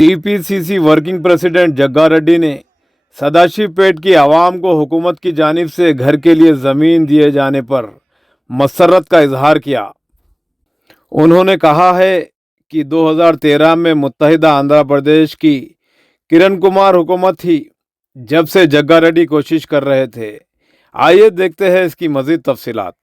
TPCC working president जग्गारेड्डी ने सदाशिवपेट की आवाम को हुकूमत की जानिब से घर के लिए ज़मीन दिए जाने पर मसर्रत का इजहार किया। उन्होंने कहा है कि 2013 में मुत्तहिदा आंध्र प्रदेश की किरण कुमार हुकूमत थी जब से जग्गारेड्डी कोशिश कर रहे थे। आइए देखते हैं इसकी मजीद तफसीलात।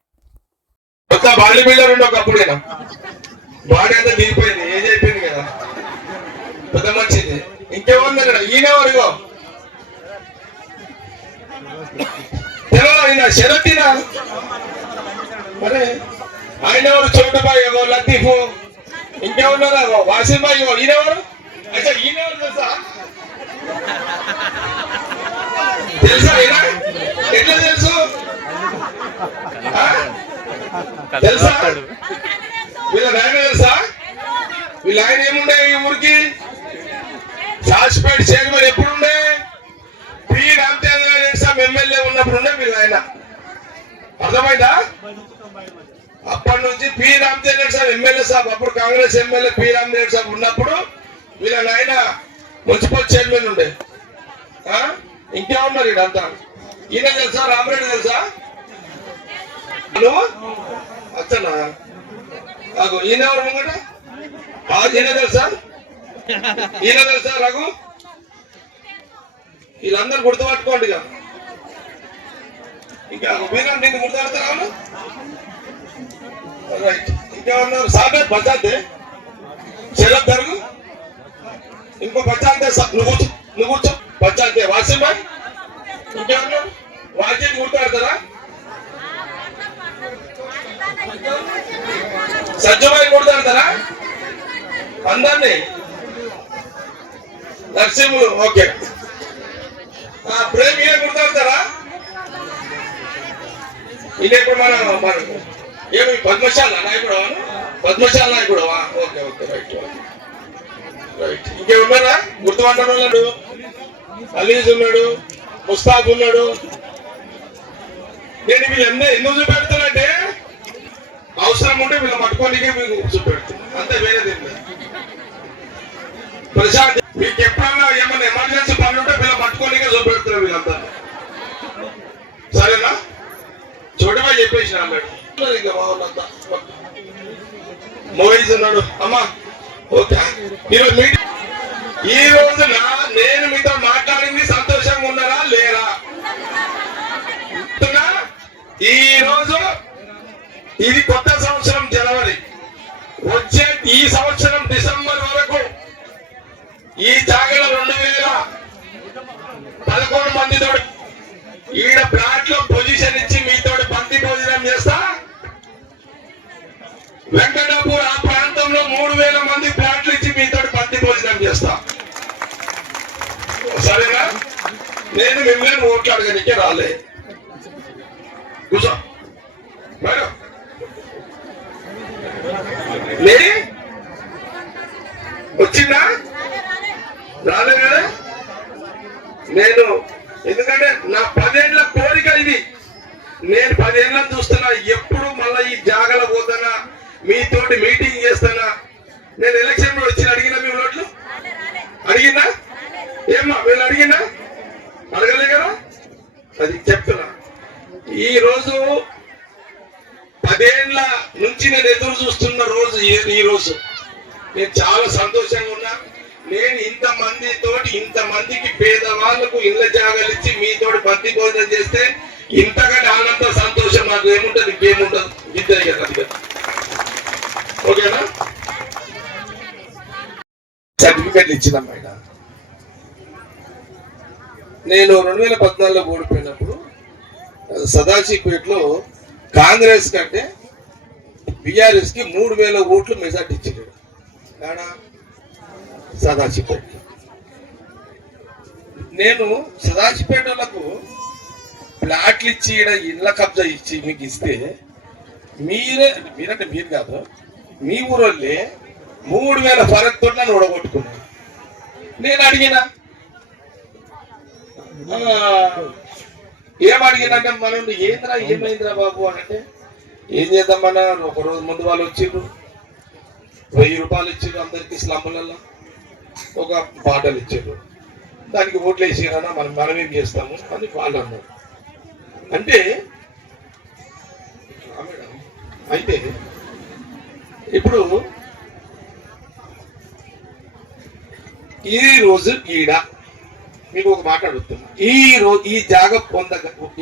ఆయన ఎవరు చోటుబాయి లతీఫ్ ఇంకెవరున్నారా వాసిబాయి ఈయనెవరు అయితే ఈయనెవరు తెలుసా తెలుసా ఈయన ఎట్లా తెలుసు తెలుసా వీళ్ళ ఆయన తెలుసా వీళ్ళ ఆయన ఏముండే ఈ ఊరికి సాస్పేట చైర్మన్ ఎప్పుడుండే పి రామచంద్ర ఎమ్మెల్యే ఉన్నప్పుడు ఉండే వీళ్ళ ఆయన అర్థమైందా అప్పటి నుంచి పి రామచంద్ర సాబ్ ఎమ్మెల్యే సాబ్ అప్పుడు కాంగ్రెస్ ఎమ్మెల్యే పి రామచంద్ర సాబ్ ఉన్నప్పుడు వీళ్ళ నాయన మున్సిపల్ చైర్మన్ ఉండే ఇంకేమన్నారు ఇదంతా ఈయన తెలుసా రామరెడ్డి తెలుసా అచ్చనా ఈయన ఎవరు ముంగట ఈయన తెలుసా ఈయన తెలుసా రఘు వీళ్ళందరూ గుర్తుపట్టుకోండి ఇంకా మీరు నిన్ను గుర్తుపడతారా రైట్ ఇంకేమన్నారు సాగర్ బజాతే శరత్ దర్గు ఇంకో బజాతే నువ్వు కూర్చో బజాతే వాసిం భాయ్ ఇంకేమన్నారు వాక్యం గుర్తుపడతారా సజ్జుబాయి గుర్తుపడతారా అందరినీ నరసింహులు ఓకే ప్రేమ్ ఈయన గుర్తుపడతారా ఈయన ఇప్పుడు మన ఏమి పద్మశాల నాయకుడు పద్మశాల నాయకుడు ఓకే ఓకే రైట్ రైట్ ఇంకేమున్నారా గుర్తుపట్టడం ఉన్నాడు అలీజ్ ఉన్నాడు ముస్తాఫ్ ఉన్నాడు నేను వీళ్ళందరూ ఎందుకు చూపెడుతున్నంటే అవసరం ఉంటే వీళ్ళు పట్టుకోనికే మీకు చూపెడుతున్నా అంతే వేరేది ప్రశాంత్ మీకు ఎప్పుడన్నా ఏమన్నా ఎమర్జెన్సీ పనులు ఉంటే వీళ్ళు పట్టుకోనికే చూపెడుతున్నారు వీళ్ళంతా సరేనా చోటమా చెప్పేసిన అన్నాడు మోయిజ్ ఉన్నాడు అమ్మా ఓకే ఈ రోజు నేను మీతో మాట్లాడింది సంతోషంగా ఉన్నారా లేరా ఈ రోజు ఇది కొత్త సంవత్సరం జనవరి వచ్చే ఈ సంవత్సరం డిసెంబర్ వరకు ఈ జాగలో 2011 మందితో ఈడ ప్లాట్ లో పొజిషన్ ఇచ్చి మీతో పంది భోజనం చేస్తా వెంకటాపూర్ ఆ ప్రాంతంలో 3000 మంది ప్లాట్లు ఇచ్చి మీతో పంది భోజనం చేస్తా సరేనా నేను మిమ్మల్ని ఓట్లు అడగనికే రాలే కూర్చో మేడం వచ్చిందా రాలే కదా నేను ఎందుకంటే నా 10 ఏళ్ల కోరిక ఇది నేను 10 ఏళ్ళని చూస్తున్నా ఎప్పుడు మళ్ళీ ఈ జాగల పోతానా మీతోటి మీటింగ్ చేస్తానా నేను ఎలక్షన్ లో వచ్చి అడిగినా మీ ఓట్లు అడిగినా ఏమ్మా వీళ్ళు అడిగినా అడగలే కదా అది చెప్తున్నా ఈ రోజు 10 ఏళ్ల నుంచి నేను ఎదురు చూస్తున్న రోజు ఈ రోజు నేను చాలా సంతోషంగా ఉన్నా నేను ఇంతమందికి పేదవాళ్లకు ఇళ్ల జాగాలు ఇచ్చి మీతోటి బంతి భోజనం చేస్తే ఇంతకంటే ఆనంద సంతోషం నాకు ఏముంటది ఇంకేముంటది ఇద్దరు కదా ఓకేనా సర్టిఫికెట్లు ఇచ్చినాం ఆయన నేను 2014లో ఓడిపోయినప్పుడు సదాశివపేటలో కాంగ్రెస్ కంటే బీఆర్ఎస్ కి 3000 ఓట్లు మెజార్టీ ఇచ్చాడు కాడా సదాశివపేట నేను సదాశివపేటలకు ప్లాట్లు ఇచ్చి ఇళ్ళ కబ్జా ఇచ్చి మీకు ఇస్తే మీరంటే మీరు కాదు మీ ఊరోళ్ళే 3000 ఫరక్ తోటి నన్ను ఓడగొట్టుకున్నాను నేను అడిగినా ఏమడిగినంటే మనం ఏమైందిరా బాబు అంటే ఏం చేద్దామన్నా ఒక రోజు ముందు వాళ్ళు వచ్చిండ్రు 1000 రూపాయలు ఇచ్చిండ్రు అందరికి స్లమ్లలో ఒక బాటలు ఇచ్చారు, దానికి ఓట్లు వేసినా మనమేం చేస్తాము అని వాళ్ళు అన్నారు. అంటే అయితే ఇప్పుడు ఈ రోజు ఈడ మీకు ఒక మాట అడుగుతున్నా, ఈ జాగ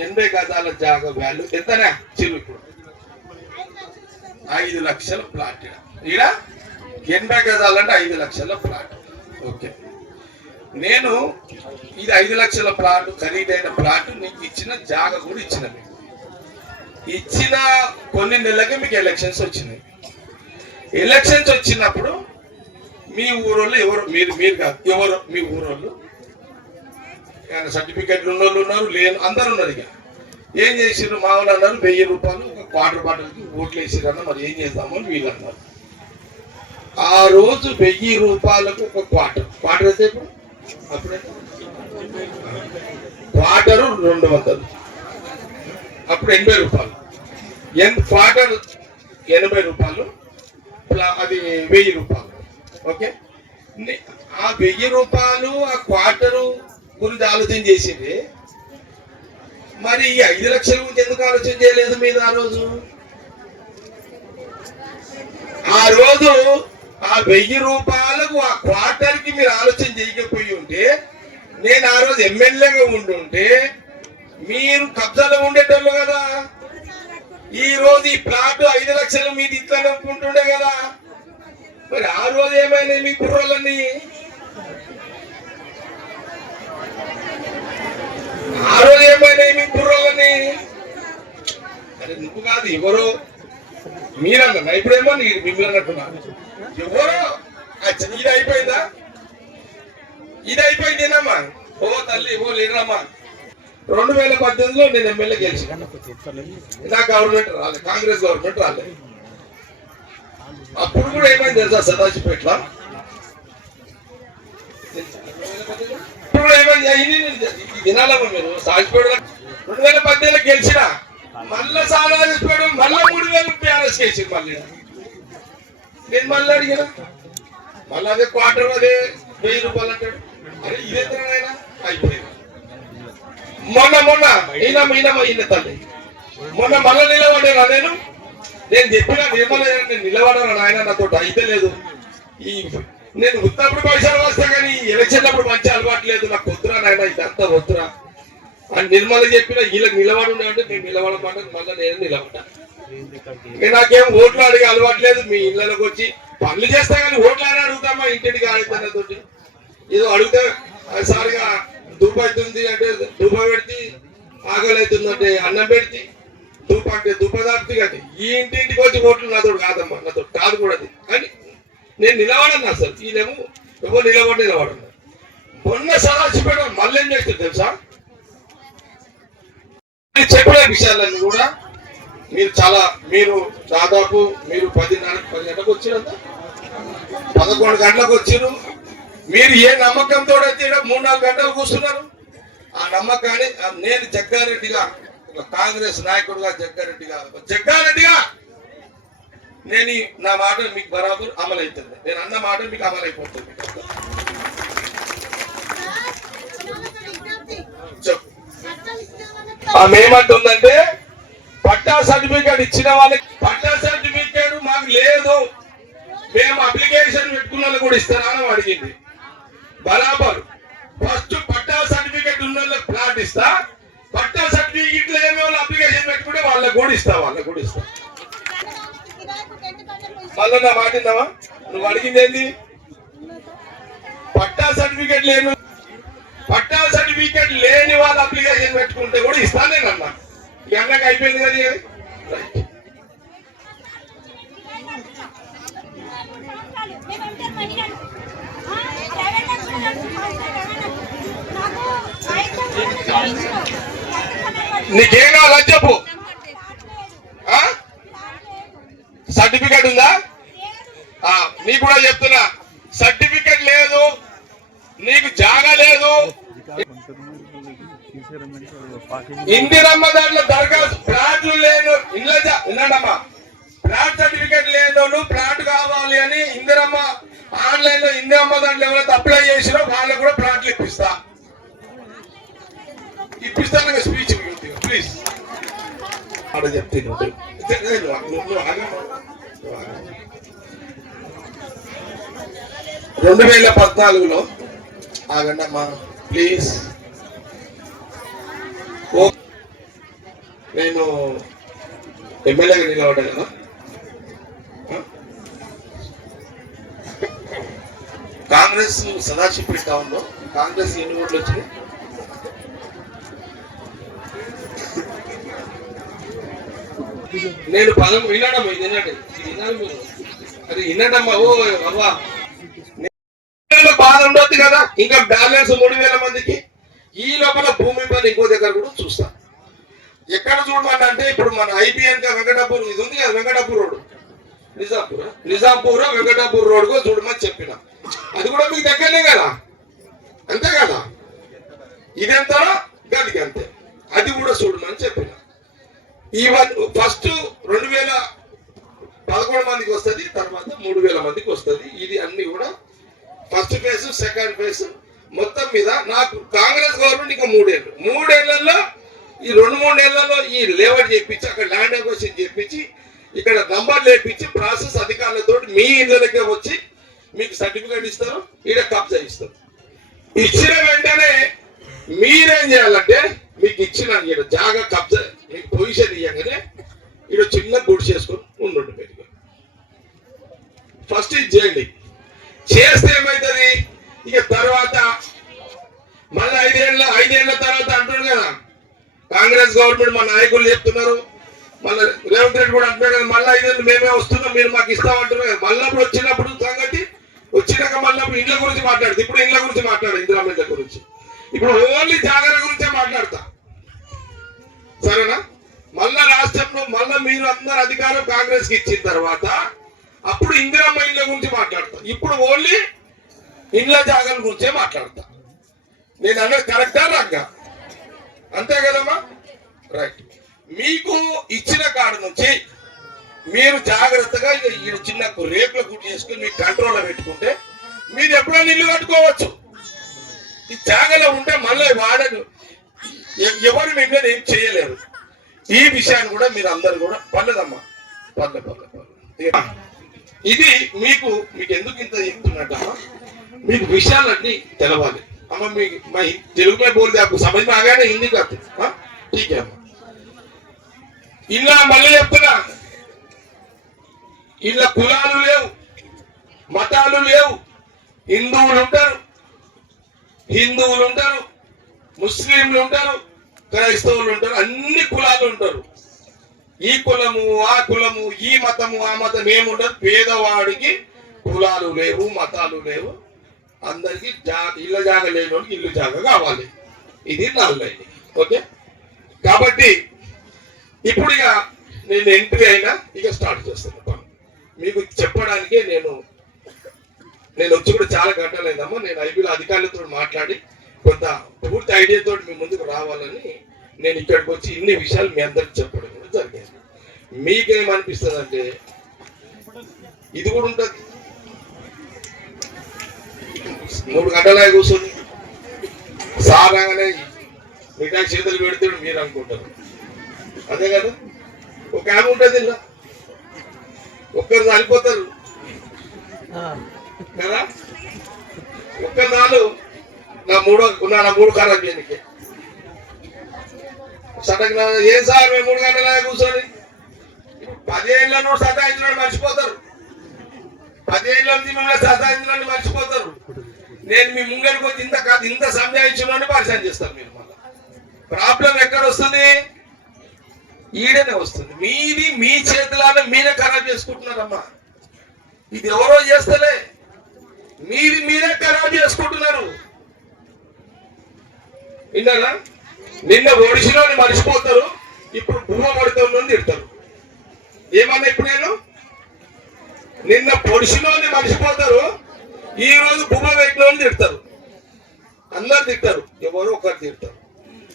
80 గజాల జాగ వాల్యూ ఎంతనా చిరు? ఇప్పుడు 5 లక్షల ప్లాట్. ఈడ 80 గజాలంటే 5 లక్షల ప్లాట్. ఓకే, నేను ఇది 5 లక్షల ప్లాట్, ఖరీదైన ప్లాట్ నీకు ఇచ్చిన జాగ కూడా ఇచ్చిన. మీకు ఇచ్చిన కొన్ని నెలలకి మీకు ఎలక్షన్స్ వచ్చినాయి. ఎలక్షన్స్ వచ్చినప్పుడు మీ ఊరోళ్ళు ఎవరు, మీరు కాదు, ఎవరు మీ ఊరోళ్ళు సర్టిఫికెట్లు ఉన్నోళ్ళు ఉన్నారు, లేని అందరు ఉన్నారు. ఇక ఏం చేసిర్రు? మా వాళ్ళు అన్నారు 1000 రూపాయలు ఒక క్వార్టర్ బాటిల్కి ఓట్లు వేసిరన్న, మరి ఏం చేద్దామని వీళ్ళు అన్నారు. ఆ రోజు 1000 రూపాయలకు ఒక క్వార్టర్ అయితే అప్పుడే క్వార్టరు 200, అప్పుడు 80 రూపాయలు. క్వార్టర్ 80 రూపాయలు, అది 1000 రూపాయలు. ఓకే, ఆ 1000 రూపాయలు ఆ క్వార్టరు గురించి ఆలోచన చేసింది. మరి ఈ 5 లక్షల గురించి ఎందుకు ఆలోచన చేయలేదు మీరు ఆ రోజు? ఆ 1000 రూపాయలకు ఆ క్వార్టర్ కి మీరు ఆలోచన చేయకపోయి ఉంటే, నేను ఆ రోజు ఎమ్మెల్యేగా ఉండుంటే మీరు కబ్జాలో ఉండేటోళ్ళు కదా. ఈ రోజు ఈ ప్లాట్ 5 లక్షలు మీది ఇట్లా అనుకుంటుండే కదా. మరి ఆ రోజు ఏమైనా మీ కుర్రోళ్ళని? ఆ రోజు ఏమైనా మీ కుర్రోళ్ళని? అరే నువ్వు కాదు, ఎవరో మీరన్నా, ఇప్పుడేమో మిమ్మల్ని అన్నట్టున్నారు. ఎవరో ఇది అయిపోయిందా? ఇది అయిపోయిందేనమ్మా. ఓ తల్లి, ఓ లేదమ్మా. 2018లో నేను ఎమ్మెల్యే గెలిచిన. నా గవర్నమెంట్ రాలేదు, కాంగ్రెస్ గవర్నమెంట్ రాలేదు. అప్పుడు కూడా ఏమైంది తెలుసా? సదాశివపేటలో ఇప్పుడు ఏమైంది దినాలమ్మ, మీరు సాగిపోయాడు 2018లో గెలిచిన, మళ్ళా సాధిపోయాడు, మళ్ళా 3000 టీఆర్ఎస్ కేసు. మళ్ళీ నేను మళ్ళీ అడిగిన, మళ్ళీ అదే క్వార్టర్, అదే 1000 రూపాయలు అంటాడు. అరే ఇదేనా అయిపోయింది. మొన్న ఈయన తల్లి మొన్న మళ్ళీ నిలబడ్డాను. నేను చెప్పిన నిర్మల నిలబడాను, ఆయన నాతో అయితే లేదు. నేను ఉత్తప్పుడు పైసలు వస్తా కానీ ఎలక్షన్ అప్పుడు మంచి అలవాటు లేదు, నాకు వద్దురా నాయన, ఇదంతా వద్దురా అని నిర్మల చెప్పిన. వీళ్ళకి నిలబడి అంటే మేము నిలబడమాట, మళ్ళీ నేను నిలబడ్డా. నాకేం ఓట్లు అడిగే అలవాటు లేదు. మీ ఇళ్ళకి వచ్చి పనులు చేస్తా కానీ ఓట్లు అని అడుగుతామా? ఇంటికి ఆడుతున్నతోటి ఏదో అడిగితే సారిగా ధూప అవుతుంది అంటే ధూప పెడితే, ఆకలి అవుతుంది అంటే అన్నం పెడితే, ధూప అంటే ధూప దాపితే. కానీ ఈ ఇంటింటికి వచ్చి ఓట్లు నాతో కాదమ్మా, నాతో కాదు కూడా. కానీ నేను నిలబడను అసలు. ఈయనేమో ఎవరు నిలబడను. మొన్న సదాశివపేట మళ్ళీ ఏం చేస్తారు తెలుసా? చెప్పిన విషయాలన్నీ కూడా మీరు దాదాపు 10 గంటలకు వచ్చిరంత, 11 గంటలకు వచ్చిరు. మీరు ఏ నమ్మకంతో అయితే 3-4 గంటలు కూర్చున్నారు. ఆ నమ్మకాన్ని నేను జగ్గారెడ్డిగా, ఒక కాంగ్రెస్ నాయకుడుగా, జగ్గారెడ్డిగా నేను నా మాట మీకు బరాబర్ అమలు అవుతుంది. నేను అన్న మాట మీకు అమలు అయిపోతుంది. చెప్పు. ఆమె ఏమంటుందంటే, పట్టా సర్టిఫికేట్ ఇచ్చిన వాళ్ళకి పట్టా సర్టిఫికేట్ మాకు లేదు, మేము అప్లికేషన్ పెట్టుకున్న వాళ్ళు కూడా ఇస్తారా అని అడిగింది. బరాబర్ ఫస్ట్ పట్టా సర్టిఫికేట్ ఉన్న వాళ్ళకి ప్లాట్ ఇస్తా, పట్టా సర్టిఫికేట్ లేని వాళ్ళు అప్లికేషన్ పెట్టుకుంటే వాళ్ళకి కూడా ఇస్తా. మళ్ళీ నా మాటిందామా? నువ్వు అడిగింది ఏంది? పట్టా సర్టిఫికేట్ లేని వాళ్ళు అప్లికేషన్ పెట్టుకుంటే కూడా ఇస్తాను నేను అన్నా. ఈ అన్నకి అయిపోయింది కదా. నీకేం కావాలని చెప్పు. సర్టిఫికేట్ ఉందా? నీకు కూడా చెప్తున్నా, సర్టిఫికేట్ లేదు, నీకు జాగా లేదు, ఇందిరమ్మ దాంట్లో దరఖాస్తు, ప్లాట్లు లేను, వినండమ్మా, ప్లాట్ సర్టిఫికేట్ లేని వాళ్ళు ప్లాట్ కావాలి అని ఇందిరమ్మ ఆన్లైన్ లో ఇందిరమ్మ దాంట్లో ఎవరైతే అప్లై చేసినో వాళ్ళకు కూడా ప్లాట్లు ఇప్పిస్తాను స్పీచ్ ప్లీజ్ అక్కడ చెప్తే 2014లో ఆగండి అమ్మా ప్లీజ్. నేను ఎమ్మెల్యేగా నిలబడ్డా కదా, కాంగ్రెస్ సదాశివపేట టౌన్లో కాంగ్రెస్ ఎన్ని ఓట్లు వచ్చినాయి? నేను పదం వినడమ్మా, ఇది వినండి, ఇది వినాలి మీరు, అది వినండమ్మా. ఓ అవ్వా బాధ ఉండొద్దు కదా, ఇంకా బ్యాలెన్స్ 3000 మందికి. ఈ లోపల భూమి పని ఇంకో దగ్గర కూడా చూస్తా. ఎక్కడ చూడమని అంటే ఇప్పుడు మన ఐబిఎన్ వెంకటాపూర్ ఇది ఉంది కదా, వెంకటాపూర్ రోడ్ నిజాంపూర్ వెంకటాపూర్ రోడ్ కూడా చూడమని చెప్పిన. అది కూడా మీకు దగ్గరనే కదా, అంతే కదా. ఇదెంత గదికి అంతే, అది కూడా చూడమని చెప్పిన. ఈ ఫస్ట్ 2011 మందికి వస్తుంది, తర్వాత 3000 మందికి వస్తుంది. ఇది అన్ని కూడా ఫస్ట్ ఫేజ్ సెకండ్ ఫేజ్. మొత్తం మీద నాకు కాంగ్రెస్ గవర్నమెంట్ ఇంకా 3 ఏళ్ళు, 3 ఏళ్లలో ఈ 2-3 ఏళ్లలో ఈ లేఅవుట్ చేయించి అక్కడ ల్యాండ్ అక్విజిషన్ చేయించి ఇక్కడ నంబర్ లేపించి ప్రాసెస్ అధికారులతో మీ ఇళ్ళకే వచ్చి మీకు సర్టిఫికేట్ ఇస్తారు, ఈడ కబ్జా ఇస్తారు. ఇచ్చిన వెంటనే మీరేం చేయాలంటే మీకు ఇచ్చిన జాగా కబ్జా మీకు పొజిషన్ ఇవ్వగానే ఈడ చిన్న గుడి చేసుకొని ఉండండి. మీరు ఫస్ట్ ఇది చేయండి. చేస్తే ఏమవుతుంది, ఇక తర్వాత మళ్ళీ 5 ఏళ్ల తర్వాత అంటారు కదా కాంగ్రెస్ గవర్నమెంట్, మా నాయకులు చెప్తున్నారు, మళ్ళీ రేవంత్ రెడ్డి కూడా అంటున్నాడు కదా, మళ్ళీ 5 ఏళ్ళు మేమే వస్తున్నాం మీరు మాకు ఇస్తామంటున్నారు కదా. మళ్ళీ వచ్చినప్పుడు సంగతి వచ్చినాక మళ్ళీ ఇండ్ల గురించి మాట్లాడుతుంది. ఇప్పుడు ఇండ్ల గురించి మాట్లాడు, ఇందిరా ఇండ్ల గురించి. ఇప్పుడు ఓన్లీ జాగ్రత్త గురించే మాట్లాడతా, సరేనా? మళ్ళా రాష్ట్రంలో మళ్ళా మీరు అందరు అధికారం కాంగ్రెస్ కి ఇచ్చిన తర్వాత అప్పుడు ఇందిరమ్మ ఇండ్ల గురించి మాట్లాడతా. ఇప్పుడు ఓన్లీ ఇండ్ల జాగాల గురించే మాట్లాడతా. నేను అన్నది కరెక్టా రాగా? అంతే కదమ్మా, రైట్. మీకు ఇచ్చిన కాడ నుంచి మీరు జాగ్రత్తగా ఈ చిన్న రేకుల గుడి చేసుకుని మీకు కంట్రోల్లో పెట్టుకుంటే మీరు ఎప్పుడైనా ఇల్లు కట్టుకోవచ్చు. ఈ జాగాలో ఉంటే మళ్ళీ వాడను ఎవరు మీ మీద ఏం చేయలేరు. ఈ విషయాన్ని కూడా మీరు అందరు కూడా పర్లేదమ్మా, పర్లే. ఇది మీకు ఎందుకు ఇంత చెప్తున్నట్టమ్మా, మీకు విషయాలన్నీ తెలవాలి అమ్మ. మీకు తెలుగు में बोल दे, आपको समझ में आ गया ना हिंदी का? ठीक है అమ్మా. ఇలా మళ్ళీ చెప్తున్నా, ఇలా కులాలు లేవు, మతాలు లేవు. హిందువులు ఉంటారు, ముస్లింలు ఉంటారు, క్రైస్తవులు ఉంటారు, అన్ని కులాలు ఉంటారు. ఈ కులము ఆ కులము, ఈ మతము ఆ మతం ఏముంటారు. పేదవాడికి కులాలు లేవు, మతాలు లేవు. అందరికి ఇళ్ళ జాగ లేని వాడికి ఇల్లు జాగ కావాలి. ఇది నా లైన్. ఓకే, కాబట్టి ఇప్పుడు ఇక నేను ఎంట్రీ అయినా ఇక స్టార్ట్ చేస్తాను పని. మీకు చెప్పడానికే నేను వచ్చి కూడా చాలా గంటలైందమ్మా. నేను ఐబీలో అధికారులతో మాట్లాడి కొంత పూర్తి ఐడియాతో మీ ముందుకు రావాలని నేను ఇక్కడికి వచ్చి ఇన్ని విషయాలు మీ అందరికి చెప్పడం కూడా జరిగింది. మీకేమనిపిస్తుంది అంటే ఇది కూడా ఉంటుంది. 3 గంటలే కూర్చొని సార్ రాగానే మిఠాయి చేతులు పెడతాడు మీరు అనుకుంటారు, అదే కదా. ఒక ఆమె ఉంటుంది ఇలా, ఒక్కరు చనిపోతారు కదా. ఒక్కరు నాలు నా మూడు ఖరాబ్ చేయడానికి సడన్ ఏం సార్ మేము 3 గంటలే కూర్చొని 10 ఏళ్ళ నోడు సతాయించినాడు మర్చిపోతారు. 10 ఏళ్ళ నుంచి మిమ్మల్ని సతాయించినాడు మర్చిపోతారు. నేను మీ ముంగడికి వచ్చి ఇంత సంజాయించిన పరిచయం చేస్తాను. మీరు మళ్ళీ ప్రాబ్లం ఎక్కడ వస్తుంది? ఈడనే వస్తుంది. మీది మీ చేతులానే మీరే ఖరాబ్ చేసుకుంటున్నారమ్మా. ఇది ఎవరో చేస్తలే, మీది మీరే ఖరాబ్ చేసుకుంటున్నారు. విన్నారా? నిన్న ఒడిసిలోని మర్చిపోతారు, ఇప్పుడు భూమ పడుతుందని తిడతారు. ఏమన్నా ఇప్పుడు నేను నిన్న పొడిసిలోని మర్చిపోతారు, ఈ రోజు భూమ పెట్టిలోని తిడతారు. అందరు తింటారు, ఎవరో ఒకరు తింటారు.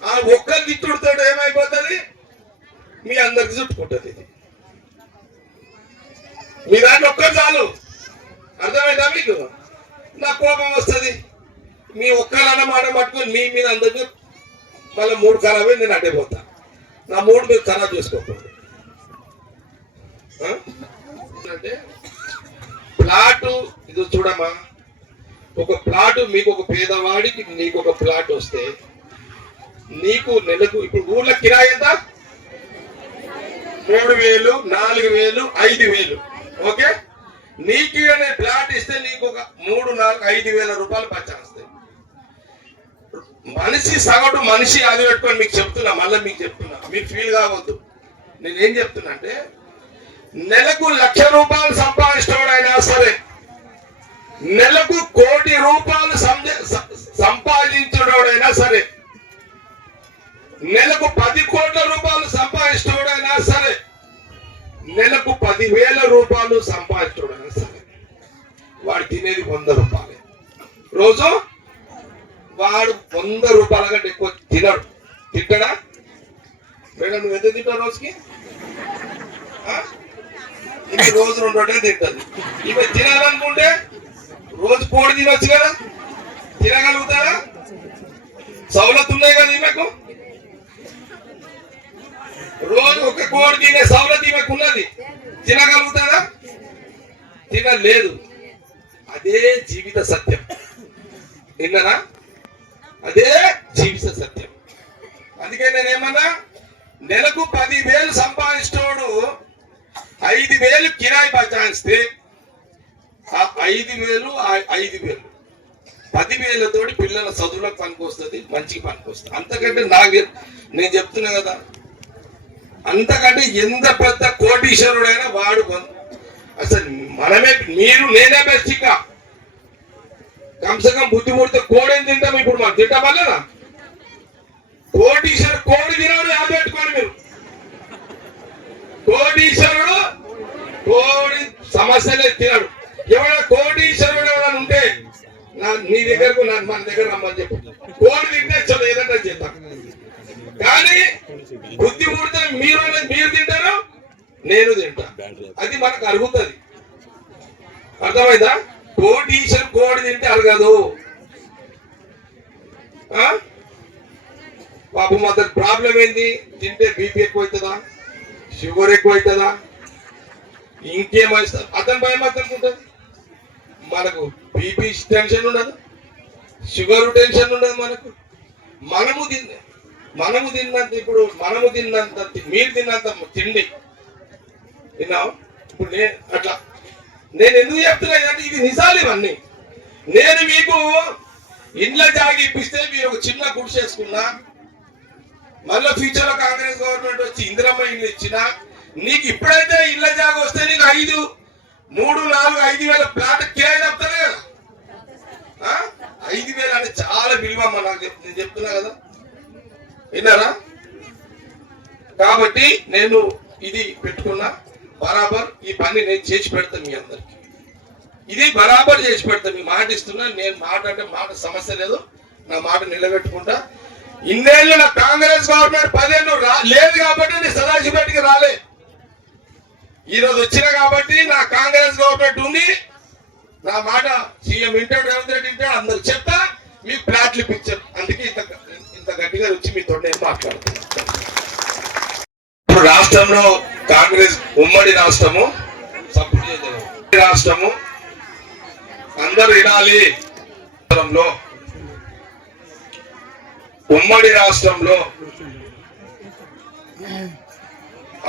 ఆ ఒక్కరు తిట్టుడుతో ఏమైపోతుంది? మీ అందరికి చుట్టుకుంటుంది. ఇది మీ దాంట్లో ఒక్కరు చాలు. అర్థమైందా మీకు? నా కోపం వస్తుంది. మీ ఒక్కరన్న మాట పట్టుకొని మీ మీద అందరికీ మళ్ళీ 3 ఖరాబ్ అయి నేను అడ్డైపోతా. నా 3 మీరు ఖరాబ్ చేసుకోకూడదు. అంటే ప్లాటు ఇది చూడమ్మా, ఒక ప్లాటు మీకు ఒక పేదవాడికి నీకు ఒక ప్లాట్ వస్తే నీకు నెలకు ఇప్పుడు ఊర్లో కిరాయి ఎంత? 3000, 4000, 5000. ఓకే, నీకు అనే ప్లాట్ ఇస్తే నీకు ఒక 3, 4, 5,000 రూపాయలు పచ్చాస్తాయి. మనిషి సగటు మనిషి అది పెట్టుకొని మీకు చెప్తున్నా, మళ్ళీ మీకు చెప్తున్నా, మీకు ఫీల్ కావద్దు. నేనేం చెప్తున్నా అంటే నెలకు 1,00,000 రూపాయలు సంపాదించడైనా సరే, నెలకు 1 కోటి రూపాయలు సంపాదించడైనా సరే, నెలకు 10 కోట్ల రూపాయలు సంపాదించడైనా సరే, నెలకు 10,000 రూపాయలు సంపాదించడైనా సరే, వాడు తినేది 100 రూపాయలే రోజు. వాడు 100 రూపాయల కంటే ఎక్కువ తినడు. తింటాడా? మేడం నువ్వు ఎంత తింటావు రోజుకి? ఇది రోజు 2 రొట్టెలు తింటది. ఇవి తినాలనుకుంటే రోజు కోడి తినొచ్చు కదా, తినగలుగుతారా? సౌలత్ ఉన్నాయి కదా ఈమెకు, రోజు ఒక కోడి తినే సౌలత్ ఈమెకు ఉన్నది. తినగలుగుతారా? తినలేదు. అదే జీవిత సత్యం. విన్నారా? అదే జీవిత సత్యం. అందుకే నేనేమన్నా, నెలకు 10,000 సంపాదించోడు 5,000 కిరాయి బచాయిస్తే ఆ 5,000 10,000 తోటి పిల్లల చదువులకు పనికొస్తుంది, మంచికి పనికొస్తుంది. అంతకంటే నేను చెప్తున్నా కదా, అంతకంటే ఎంత పెద్ద కోటీశ్వరుడైనా వాడు అసలు మనమే, నేనే బెస్ట్. ఇంకా కంసకం బుద్ధి పుడితే కోడేం తింటాం. ఇప్పుడు మనం తింటామా లేదా? కోటీశ్వరుడు కోడి తినడు. పెట్టుకోండి మీరు, కోటీశ్వరుడు కోడి సమస్యలే తినడు. ఎవరైనా కోటీశ్వరుడు ఎవరైనా ఉంటే నీ దగ్గరకు మన దగ్గర రమ్మని చెప్పు. కోడి తింటే చలో ఏదంటే చేద్దాం. కానీ బుద్ధి పుడితే మీరు తింటారు, నేను తింటా. అది మనకు అరుగుతుంది. అర్థమైందా? కోటీశ్వరు కోడి తింటే అరగదు. పాపం అతని ప్రాబ్లం ఏంది? తింటే బీపీ ఎక్కువ అవుతుందా, షుగర్ ఎక్కువ అవుతుందా, ఇంకేమైనా అతని భయం అతనికి ఉంటుంది. మనకు బీపీ టెన్షన్ ఉండదు, షుగర్ టెన్షన్ ఉండదు. మనము తిన్నంత ఇప్పుడు మీరు తిన్నంత తిండి తిన్నావు. ఇప్పుడు నేను ఎందుకు చెప్తున్నా అంటే ఇది నిజాలు ఇవన్నీ. నేను మీకు ఇండ్ల జాగి ఇప్పిస్తే మీరు ఒక చిన్న గుడిసె చేసుకున్నా, మళ్ళీ ఫ్యూచర్ లో కాంగ్రెస్ గవర్నమెంట్ వచ్చి ఇందిరమ్మ ఇల్లు ఇచ్చినా, నీకు ఇప్పుడైతే ఇళ్ల జాగా వస్తే నీకు 5, 3, 4, 5,000 ప్లాట్ కిరాయి చెప్తానే కదా. 5,000 అంటే చాలా విలువ. నేను చెప్తున్నా కదా, విన్నారా? కాబట్టి నేను ఇది పెట్టుకున్నా. బరాబర్ ఈ పని నేను చేసి పెడతాను మీ అందరికి. ఇది బరాబర్ చేసి పెడతాను. మీ మాట ఇస్తున్నా. నేను మాట అంటే మాట సమస్య లేదు, నా మాట నిలబెట్టుకుంటా. ఇన్నేళ్ళు నా కాంగ్రెస్ గవర్నమెంట్ 10 ఏళ్ళు లేదు కాబట్టి నేను సదాశివపేటకి రాలే. ఈరోజు వచ్చినా కాబట్టి నా కాంగ్రెస్ గవర్నమెంట్ ఉంది. నా మాట సీఎం వింటాడు, రేవంత్ రెడ్డి వింటాడు, అందరు చెప్తా. మీకు ప్లాట్లు ఇప్పించారు. అందుకే ఇంత గట్టిగా వచ్చి మీతో నేను మాట్లాడుతున్నా. ఇప్పుడు రాష్ట్రంలో కాంగ్రెస్ ఉమ్మడి రాష్ట్రము, రాష్ట్రము అందరు వినాలి. ఉమ్మడి రాష్ట్రంలో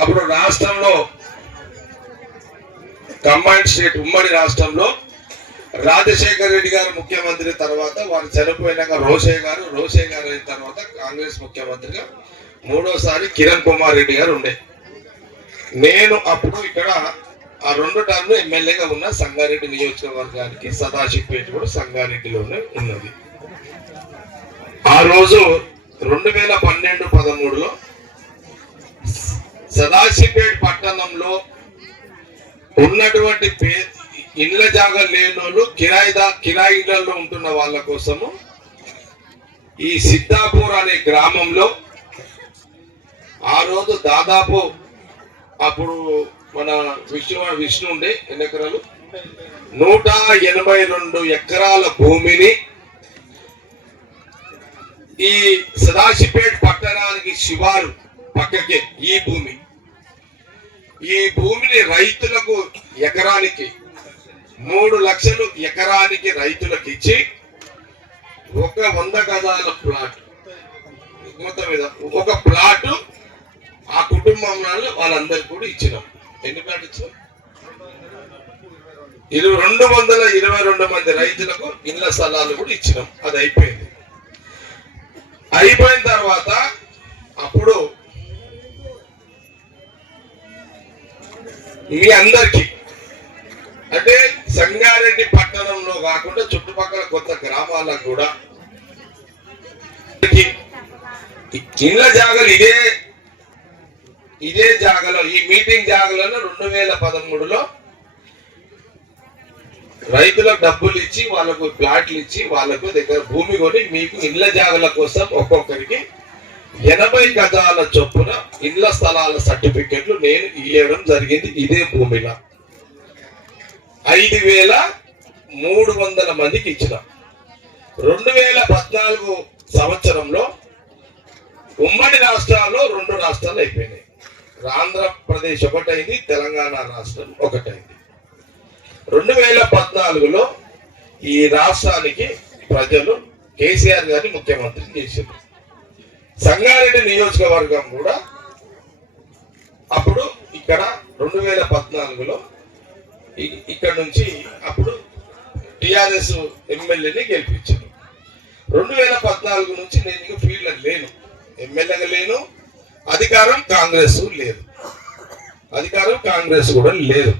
అప్పుడు రాష్ట్రంలో కంబైన్డ్ స్టేట్ ఉమ్మడి రాష్ట్రంలో రాజశేఖర రెడ్డి గారు ముఖ్యమంత్రి తర్వాత వారు చనిపోయినాక రోషయ్య గారు అయిన తర్వాత కాంగ్రెస్ ముఖ్యమంత్రిగా 3వసారి కిరణ్ కుమార్ రెడ్డి గారు ఉండే. నేను అప్పుడు ఇక్కడ ఆ 2 టర్మ్ ఎమ్మెల్యేగా ఉన్న సంగారెడ్డి నియోజకవర్గానికి సదాశివపేట కూడా సంగారెడ్డిలోనే ఉన్నది. ఆ రోజు 2012-13లో సదాశివపేట పట్టణంలో ఉన్నటువంటి ఇళ్ల జాగా లేని వాళ్ళు కిరాయిలలో ఉంటున్న వాళ్ళ కోసము ఈ సిద్ధాపూర్ అనే గ్రామంలో ఆ రోజు దాదాపు అప్పుడు మన విష్ణు ఉండే ఎన్ని ఎకరాలు 182 ఎకరాల భూమిని ఈ సదాశివపేట పట్టణానికి శివారు పక్కకే ఈ భూమిని రైతులకు ఎకరానికి 3 లక్షలు ఎకరానికి రైతులకు ఇచ్చి ఒక 100 గజాల ప్లాట్ మొత్తం మీద ఒక ప్లాట్ ఆ కుటుంబంలో వాళ్ళందరికీ కూడా ఇచ్చినాం. ఎన్ని ప్లాట్ ఇచ్చినాం? 222 మంది రైతులకు ఇళ్ల స్థలాలు కూడా ఇచ్చినాం. అది అయిపోయింది. అయిపోయిన తర్వాత అప్పుడు మీ అందరికీ అంటే సంగారెడ్డి పట్టణంలో కాకుండా చుట్టుపక్కల కొత్త గ్రామాలకు కూడా ఇళ్ల జాగలు ఇదే జాగలో ఈ మీటింగ్ జాగలను 2013లో రైతులకు డబ్బులు ఇచ్చి వాళ్ళకు ప్లాట్లు ఇచ్చి వాళ్ళకు దగ్గర భూమి కొని మీకు ఇళ్ల జాగల కోసం ఒక్కొక్కరికి 80 గజాల చొప్పున ఇళ్ల స్థలాల సర్టిఫికెట్లు నేను ఇవ్వడం జరిగింది. ఇదే భూమిలో 5300 మందికి ఇచ్చిన. 2014 సంవత్సరంలో ఉమ్మడి రాష్ట్రాల్లో 2 రాష్ట్రాలు అయిపోయినాయి. ఆంధ్రప్రదేశ్ ఒకటైంది, తెలంగాణ రాష్ట్రం ఒకటైంది. 2014లో ఈ రాష్ట్రానికి ప్రజలు కేసీఆర్ గారిని ముఖ్యమంత్రిని చేశారు. సంగారెడ్డి నియోజకవర్గం కూడా అప్పుడు ఇక్కడ 2014లో ఇక్కడ నుంచి అప్పుడు టిఆర్ఎస్ ఎమ్మెల్యేని గెలిపించారు. 2014 నుంచి నేను ఇక ఫీల్డ్ లేను, ఎమ్మెల్యేగా లేను, అధికారం కాంగ్రెస్ లేదు, అధికారం కాంగ్రెస్ కూడా లేదు.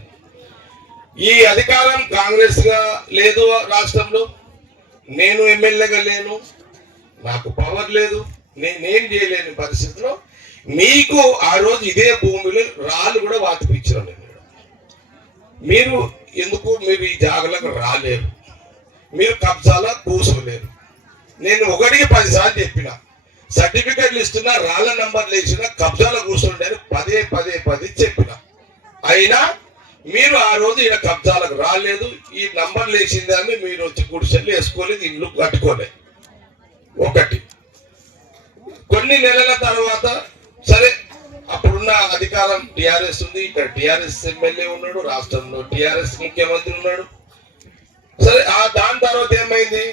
ఈ అధికారం కాంగ్రెస్ గా లేదు రాష్ట్రంలో, నేను ఎమ్మెల్యేగా లేను, నాకు పవర్ లేదు, నేనేం చేయలేని పరిస్థితిలో మీకు ఆ రోజు ఇదే భూమిలో రాళ్ళు కూడా వాతిపించాను. మీరు ఎందుకు మీరు ఈ జాగలకు రాలేరు, మీరు కబ్జాలో కూర్చోలేరు. నేను 1కి 10 సార్లు చెప్పిన, సర్టిఫికెట్లు ఇస్తున్నా, రాళ్ళ నంబర్లు వేసిన, కబ్జాలో కూర్చుంటే పదే చెప్పిన. అయినా మీరు ఆ రోజు ఈయన కబ్జాలకు రాలేదు, ఈ నంబర్లు వేసిన దాన్ని మీరు వచ్చి గుడిసెలు వేసుకోలేదు, ఇల్లు కట్టుకోలేదు. ఒకటి. కొన్ని నెలల తర్వాత సరే అప్పుడున్న అధికారం టిఆర్ఎస్ ఉంది, ఇక్కడ టిఆర్ఎస్ ఎమ్మెల్యే ఉన్నాడు, రాష్ట్రంలో టిఆర్ఎస్ ముఖ్యమంత్రి ఉన్నాడు. సరే దాని తర్వాత ఏమైంది,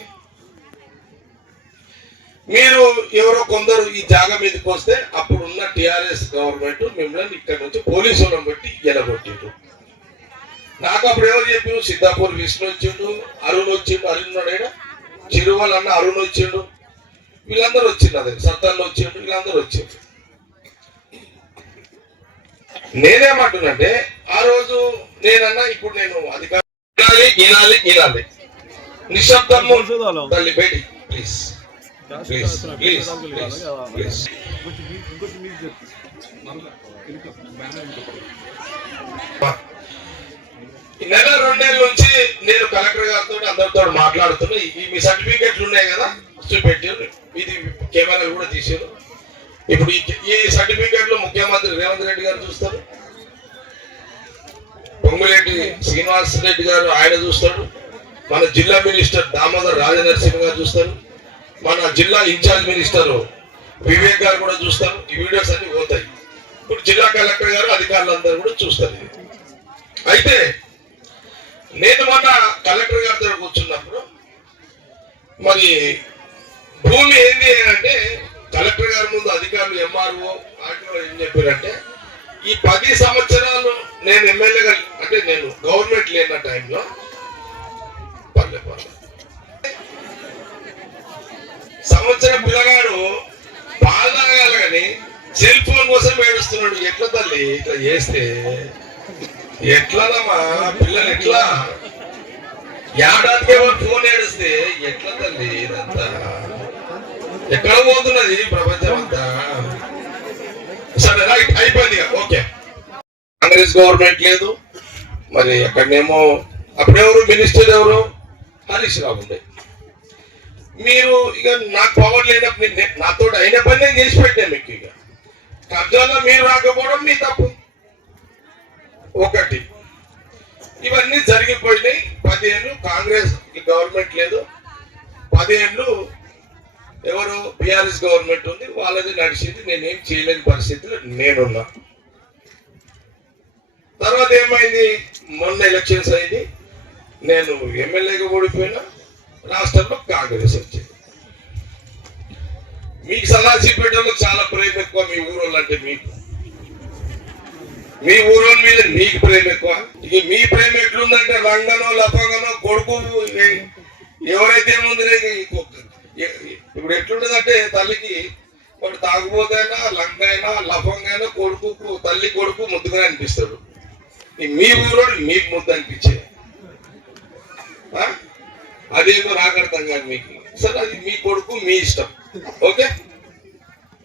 మీరు ఎవరో కొందరు ఈ జాగా మీదకి వస్తే అప్పుడున్న టిఆర్ఎస్ గవర్నమెంట్ మిమ్మల్ని ఇక్కడ నుంచి పోలీసులను బట్టి ఎలగొట్టిండు. నాకు అప్పుడు ఎవరు చెప్పారు, సిద్ధాపూర్ విష్ణు వచ్చిండు, అరుణ్ వచ్చిండు, అరుణ్ చిరువల్ అన్న అరుణ్ వచ్చిండు, వీళ్ళందరూ వచ్చిండు, అదే సత్తాల్లో వచ్చిండు, వీళ్ళందరూ వచ్చిండు. నేనేమంటున్నంటే ఆ రోజు నేనన్నా ఇప్పుడు నేను అధికారం వినాలి నిశ్శబ్దము తల్లి బయటి ప్లీజ్ ప్లీజ్ ప్లీజ్ ప్లీజ్. నెల 2 నెలల నుంచి నేను కలెక్టర్ గారితో అందరితో మాట్లాడుతున్నా. మీ సర్టిఫికెట్లు ఉన్నాయి కదా చూపెట్టారు, ఇది కెమెరాలు కూడా తీసారు. ఇప్పుడు ఈ సర్టిఫికెట్లు ముఖ్యమంత్రి రేవంత్ రెడ్డి గారు చూస్తారు, పొంగులేటి శ్రీనివాస్ రెడ్డి గారు ఆయన చూస్తాడు, మన జిల్లా మినిస్టర్ దామోదర్ రాజనరసింహ గారు చూస్తారు, మన జిల్లా ఇన్ఛార్జ్ మినిస్టర్ వివేక్ గారు కూడా చూస్తారు. ఈ వీడియోస్ అన్ని పోతాయి. ఇప్పుడు జిల్లా కలెక్టర్ గారు అధికారులందరూ కూడా చూస్తారు. అయితే నేను మొన్న కలెక్టర్ గారి దగ్గర కూర్చున్నప్పుడు మరి భూమి ఏంది అంటే కలెక్టర్ గారి ముందు అధికారులు ఎంఆర్ఓ ఆర్టీఓ ఏం చెప్పారంటే ఈ 10 సంవత్సరాలు నేను ఎమ్మెల్యేగా అంటే నేను గవర్నమెంట్ లేని టైంలో సంవత్సరం పిల్లగాడు పాలు తాగాలి కానీ సెల్ ఫోన్ కోసం ఏడుస్తున్నాడు. ఎట్లా తల్లి ఇట్లా చేస్తే ఎట్లనమ్మా పిల్లలు ఎట్లా ఏడాదికి ఎవరు ఫోన్ ఏడిస్తే ఎట్లా తల్లి ఇదంతా ఎక్కడ పోతున్నది ప్రపంచం అంతా. సరే రైట్ అయిపోయింది, ఓకే. కాంగ్రెస్ గవర్నమెంట్ లేదు, మరి అక్కడనేమో అప్పుడెవరు మినిస్టర్ ఎవరు హరీష్ రావు ఉండే. మీరు ఇక నాకు పవర్ లేనప్పుడు నాతో అయిన పని నేను చేసి పెట్టాను మీకు. ఇక కబ్జాలో మీరు రాకపోవడం మీ తప్పు. ఒకటి ఇవన్నీ జరిగిపోయినాయి. 10 ఏళ్ళు కాంగ్రెస్ గవర్నమెంట్ లేదు, 10 ఏళ్ళు ఎవరు బీఆర్ఎస్ గవర్నమెంట్ ఉంది, వాళ్ళది నడిచింది. నేనేం చేయలేని పరిస్థితిలో నేనున్నా. తర్వాత ఏమైంది, మొన్న ఎలక్షన్స్ అయింది, నేను ఎమ్మెల్యేగా ఓడిపోయినా, రాష్ట్రంలో కాంగ్రెస్ వచ్చింది. మీకు సదాశివపేటలో చాలా ప్రేమ ఎక్కువ, మీ ఊరోళ్ళు అంటే మీకు, మీ ఊరోళ్ళ మీద మీకు ప్రేమ ఎక్కువ. ఇక మీ ప్రేమ ఎట్లుందంటే రంగనో లఫంగనో కొడుకు ఎవరైతే ఏముంది, ఇప్పుడు ఎట్లుంటదంటే తల్లికి వాడు తాగుబోతైనా లంగైనా లఫంగైనా కొడుకు తల్లి కొడుకు ముద్దుగా అనిపిస్తాడు. మీ ఊరోడు మీకు ముద్దు అనిపించే అదేమో నాకు అర్థం కాదు మీకు. సరే అది మీ కొడుకు మీ ఇష్టం, ఓకే.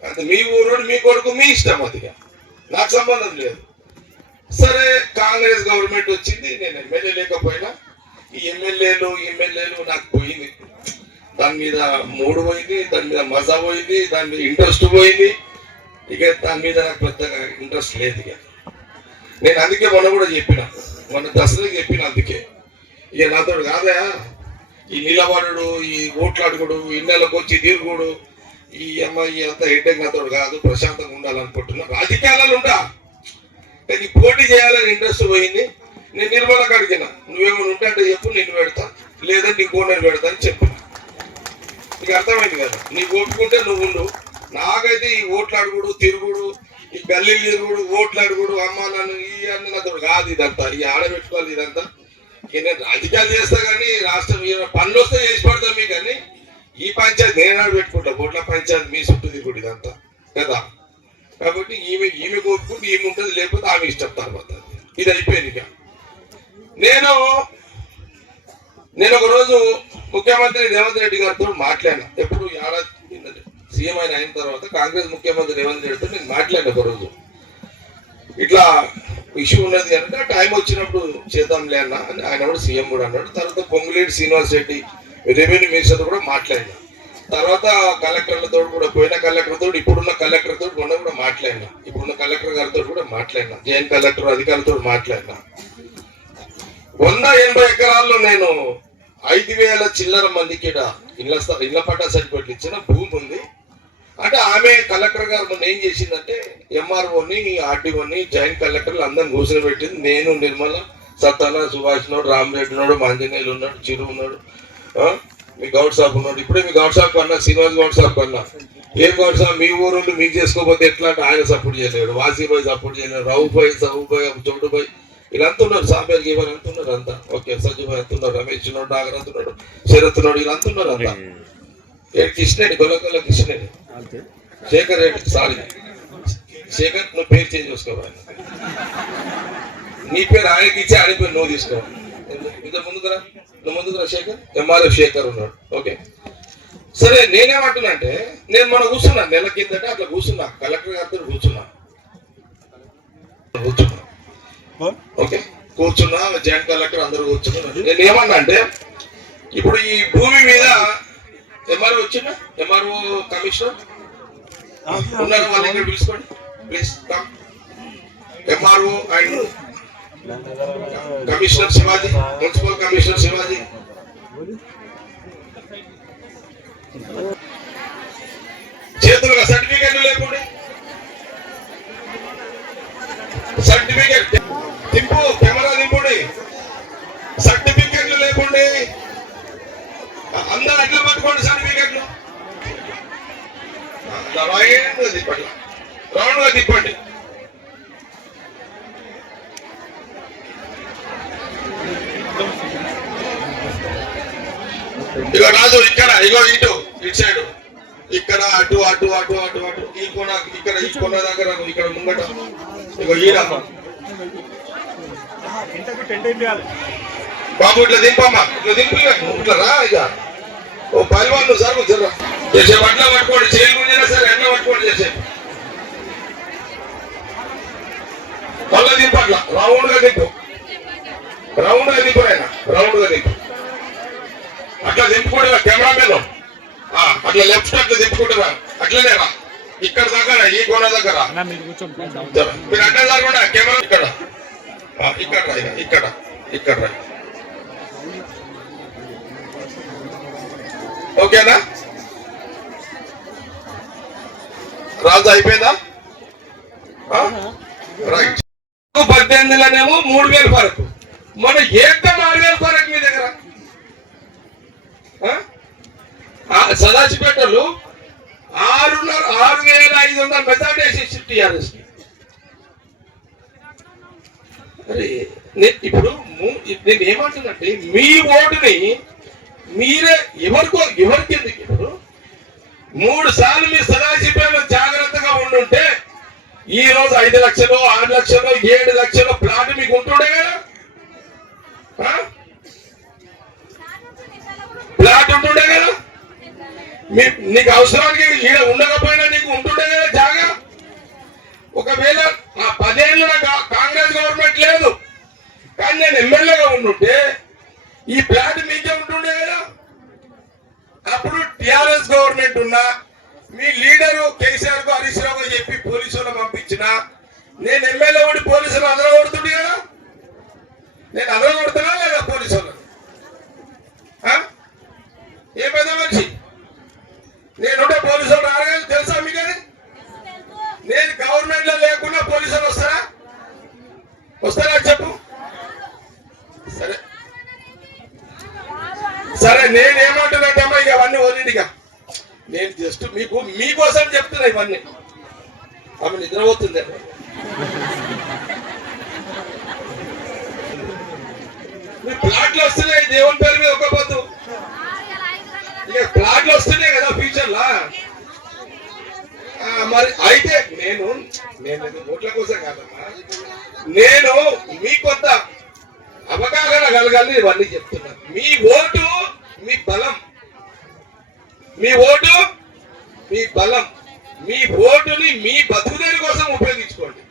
అంటే మీ ఊరోడు మీ కొడుకు మీ ఇష్టం, అదిగా నాకు సంబంధం లేదు. సరే కాంగ్రెస్ గవర్నమెంట్ వచ్చింది, నేను ఎమ్మెల్యే లేకపోయినా ఈ ఎమ్మెల్యేలు నాకు పోయింది, దాని మీద మూడు పోయింది, దాని మీద మజా పోయింది, దాని మీద ఇంట్రెస్ట్ పోయింది. ఇక దాని మీద నాకు పెద్దగా ఇంట్రెస్ట్ లేదు. ఇక నేను అందుకే మొన్న కూడా చెప్పిన, మొన్న దసరాకి చెప్పిన, అందుకే ఇక నాతో కాదా ఈ నిలబడు, ఈ ఓట్లాడుకోడు, ఇళ్ళకి వచ్చి తిరుగుడు, ఈ అమ్మాయి అంతా హెడ్డేక్ నాతో కాదు. ప్రశాంతంగా ఉండాలనుకుంటున్నా, రాజకీయాలలో ఉంటా, కానీ పోటీ చేయాలని ఇంట్రెస్ట్ పోయింది. నేను నిర్మలకు అడిగిన, నువ్వేమైనా ఉంటే అంటే చెప్పు, నేను పెడతా, లేదా నీ కోనని పెడతా అని చెప్పిన. నీకు అర్థమైంది కదా, నీకు ఓట్టుకుంటే నువ్వు ఉండు. నాకైతే ఈ ఓట్లాడుగుడు తిరుగుడు, ఈ గల్లీలు తిరుగుడు, ఓట్లాడుగుడు, అమ్మ నన్ను ఈ అన్ని నాతో కాదు. ఇదంతా ఈ ఆడబెట్టుకోవాలి, ఇదంతా నేను రాజకీయాలు చేస్తా. కానీ రాష్ట్రం పనులు వస్తే చేసి పడతాం మీకు, కానీ ఈ పంచాయతీ నేను ఆడబెట్టుకుంటా. ఓట్ల పంచాయతీ మీ చుట్టూ దిగుడు ఇదంతా కదా. కాబట్టి ఈమె కోరుకుంటే ఈమె ఉంటుంది, లేకపోతే ఆమె ఇష్టం. తర్వాత ఇది అయిపోయింది. ఇక నేను ఒక రోజు ముఖ్యమంత్రి రేవంత్ రెడ్డి గారితో మాట్లాడినా. ఎప్పుడు ఏడాది సీఎం అయిన తర్వాత కాంగ్రెస్ ముఖ్యమంత్రి రేవంత్ రెడ్డితో నేను మాట్లాడిన ఒక రోజు. ఇట్లా ఇష్యూ ఉన్నది అంటే టైం వచ్చినప్పుడు చేద్దాంలే అన్న అని ఆయన కూడా సీఎం కూడా అన్నాడు. తర్వాత పొంగులేటి శ్రీనివాస్ రెడ్డి రెవెన్యూ మినిస్టర్ కూడా మాట్లాడినా. తర్వాత కలెక్టర్లతో కూడా, పోయిన కలెక్టర్తో, ఇప్పుడున్న కలెక్టర్తో మొన్న కూడా మాట్లాడినా. ఇప్పుడున్న కలెక్టర్ గారితో కూడా మాట్లాడినా, జాయింట్ కలెక్టర్ అధికారులతో మాట్లాడినా. 180 ఎకరాల్లో నేను 5,000 చిల్లర మందికి ఇళ్ల పట్టా సర్టిఫికెట్లు ఇచ్చిన భూమి ఉంది. అంటే ఆమె కలెక్టర్ గారు మొన్న ఏం చేసిందంటే ఎంఆర్ఓని, ఆర్టీఓని, జాయింట్ కలెక్టర్లు అందరిని కూర్చొని పెట్టింది. నేను, నిర్మల, సత్తాన, సుభాష్ నోడు, రామరెడ్డి నోడు, మాంజనేయులు ఉన్నాడు, చిరు ఉన్నాడు, మీ గౌడ్ సాబ్ ఉన్నాడు. ఇప్పుడే మీ గౌడ్ సాబ్ కన్నా, శ్రీనివాస్ గౌడ్ సాబ్ కన్నా, ఏం గౌడ్ సాబ్ మీ ఊరు మీకు చేసుకోకపోతే ఎట్లా అంటే ఆయన సపోర్ట్ చేయలేడు, వాసీబాయ్ సపోర్ట్ చేయలేడు, రౌబాయ్, సౌబాయ్, చౌటుబాయ్ వీళ్ళంతా ఉన్నారు, సాబేల్ గీవర్ అంత ఉన్నారు, అంతా ఓకే. సజ్జబాయ్ అంత ఉన్నారు, రమేష్ ఉన్నాడు, నాగర్ అంత ఉన్నాడు, శరత్ ఉన్నాడు, వీళ్ళంతా ఉన్నారు అంతా. కృష్ణేడి గొల్లగొల్ల కృష్ణేడి, శేఖర్ రెడ్డి, సారీ శేఖర్, నువ్వు పేరు చేంజ్ చేసుకోవాలి. నీ పేరు ఆయనకి ఇచ్చి ఆయన పేరు నువ్వు తీసుకోవాలి. నువ్వు ముందుకురా శేఖర్, ఎంఆర్ఎఫ్ శేఖర్ ఉన్నాడు, ఓకే. సరే నేనేమంటున్నా అంటే, నేను మొన్న కూర్చున్నా, నెల కిందట అట్లా కూర్చున్నా, కలెక్టర్ గారితో కూర్చున్నా, ఓకే. కూర్చున్నా, జాయింట్ కలెక్టర్ అందరూ కూర్చున్నారు. నేను ఏమన్నా అంటే, ఇప్పుడు ఈ భూమి మీద ఎంఆర్ఓ వచ్చిందా, ఎంఆర్ఓ కమిషనర్ ఉన్నారు, వాళ్ళ దగ్గర పిలుచుకోండి please. MRO and commissioner Shivaji, municipal commissioner Shivaji, చేతులుగా సర్టిఫికేట్లు లేకుండా, సర్టిఫికేట్ దింపు, కెమెరా దింపుడి, సర్టిఫికేట్లు లేకుండా అందరూ అట్లా పట్టుకోండి సర్టిఫికేట్లు. తిప్పండి, రౌండ్ గా తిప్పండి. ఇక రాజు ఇక్కడ, ఇగో ఇటు సైడ్, ఇక్కడ అటు అటు అటు అటు అటు ఈ కొన, ఇక్కడ ఈ కొన దగ్గర, ఇక్కడ ముంగట, ఇగో ఈడ బాబు ఇట్లా దింపమ్మా, ఇట్లా దింపు, ఇట్లా రా. ఇక ఓ పైల్వాన్ సార్ జర్రా చేసే అట్లా పట్టుకోండి, చేయలు గుంజినా సరే ఎట్లా పట్టుకోండి చేసే, మళ్ళా దింపు, అట్లా రౌండ్ గా దింపు, రౌండ్ గా దింపు, ఆయన రౌండ్ గా దింపు, అట్లా దింపుకుంటా. కెమెరామెన్ అట్లా లెఫ్ట్ అట్లా దింపుకుంటారా, అట్లనే రా, ఇక్కడ దగ్గర ఈ కొన దగ్గర మీరు అట్లా జరగకుండా కెమెరా ఇక్కడ ఇక్కడ రా, ఇక్కడ ఇక్కడ రా. ఓకేనా రాజు, అయిపోయిందా? రైట్. 18,000నేమో 3,000 వరకు, మన ఏకం 6,000 వరకు మీ దగ్గర. సదాశివపేటలో 6,500 మెజార్టీ వేసి టీఆర్ఎస్. ఇప్పుడు నేను ఏమంటున్నంటే మీ ఓటుని మీరే ఎవరికి ఎందుకు? ఇప్పుడు 3 సార్లు మీ సదాశివపేటలో జాగ్రత్తగా ఉండుంటే ఈ రోజు 5 లక్షలు 6 లక్షలు 7 లక్షలు ప్లాట్ మీకు ఉంటుండే కదా, ప్లాట్ ఉంటుండే కదా. నీకు అవసరానికి ఈడ ఉండకపోయినా నీకు ఉంటుండే కదా జాగా. ఒకవేళ ఆ 10 ఏళ్ళు కాంగ్రెస్ గవర్నమెంట్ లేదు కానీ నేను ఎమ్మెల్యేగా ఉండుంటే ఈ ప్లాట్ మీకే ఉంటుండే కదా. అప్పుడు టిఆర్ఎస్ గవర్నమెంట్ ఉన్నా మీ లీడరు కేసీఆర్ కు హరీష్ రావు చెప్పి పోలీసులు పంపించిన నేను ఎమ్మెల్యే ఉండి పోలీసులు అదరగొడుతుండే కదా. నేను అదరగొడుతున్నా లేదా పోలీసులు? ఏ పెద్ద మనిషి నేనుంటే పోలీసులు రాగానే తెలుసా మీకు? అది నేను గవర్నమెంట్ లో లేకుండా పోలీసులు వస్తారా చెప్పు. సరే సరే, నేనేమంటున్నాటమ్మా ఇక అవన్నీ ఓన్నిగా నేను జస్ట్ మీకోసం చెప్తున్నా ఇవన్నీ. ఆమె నిద్రపోతుంది. మీ ప్లాట్లు వస్తున్నాయి దేవుని పేరు మీద, ఒక పొద్దు ఇక ప్లాట్లు వస్తున్నాయి కదా ఫ్యూచర్ లా. మరి అయితే నేను ఓట్ల కోసం కాదమ్మా, నేను మీ కొంత అవగాహన కలగాలని ఇవన్నీ చెప్తున్నా. మీ ఓటు మీ బలం, మీ ఓటు మీ బలం. మీ ఓటుని మీ బతుకుదేరి కోసం ఉపయోగించుకోండి.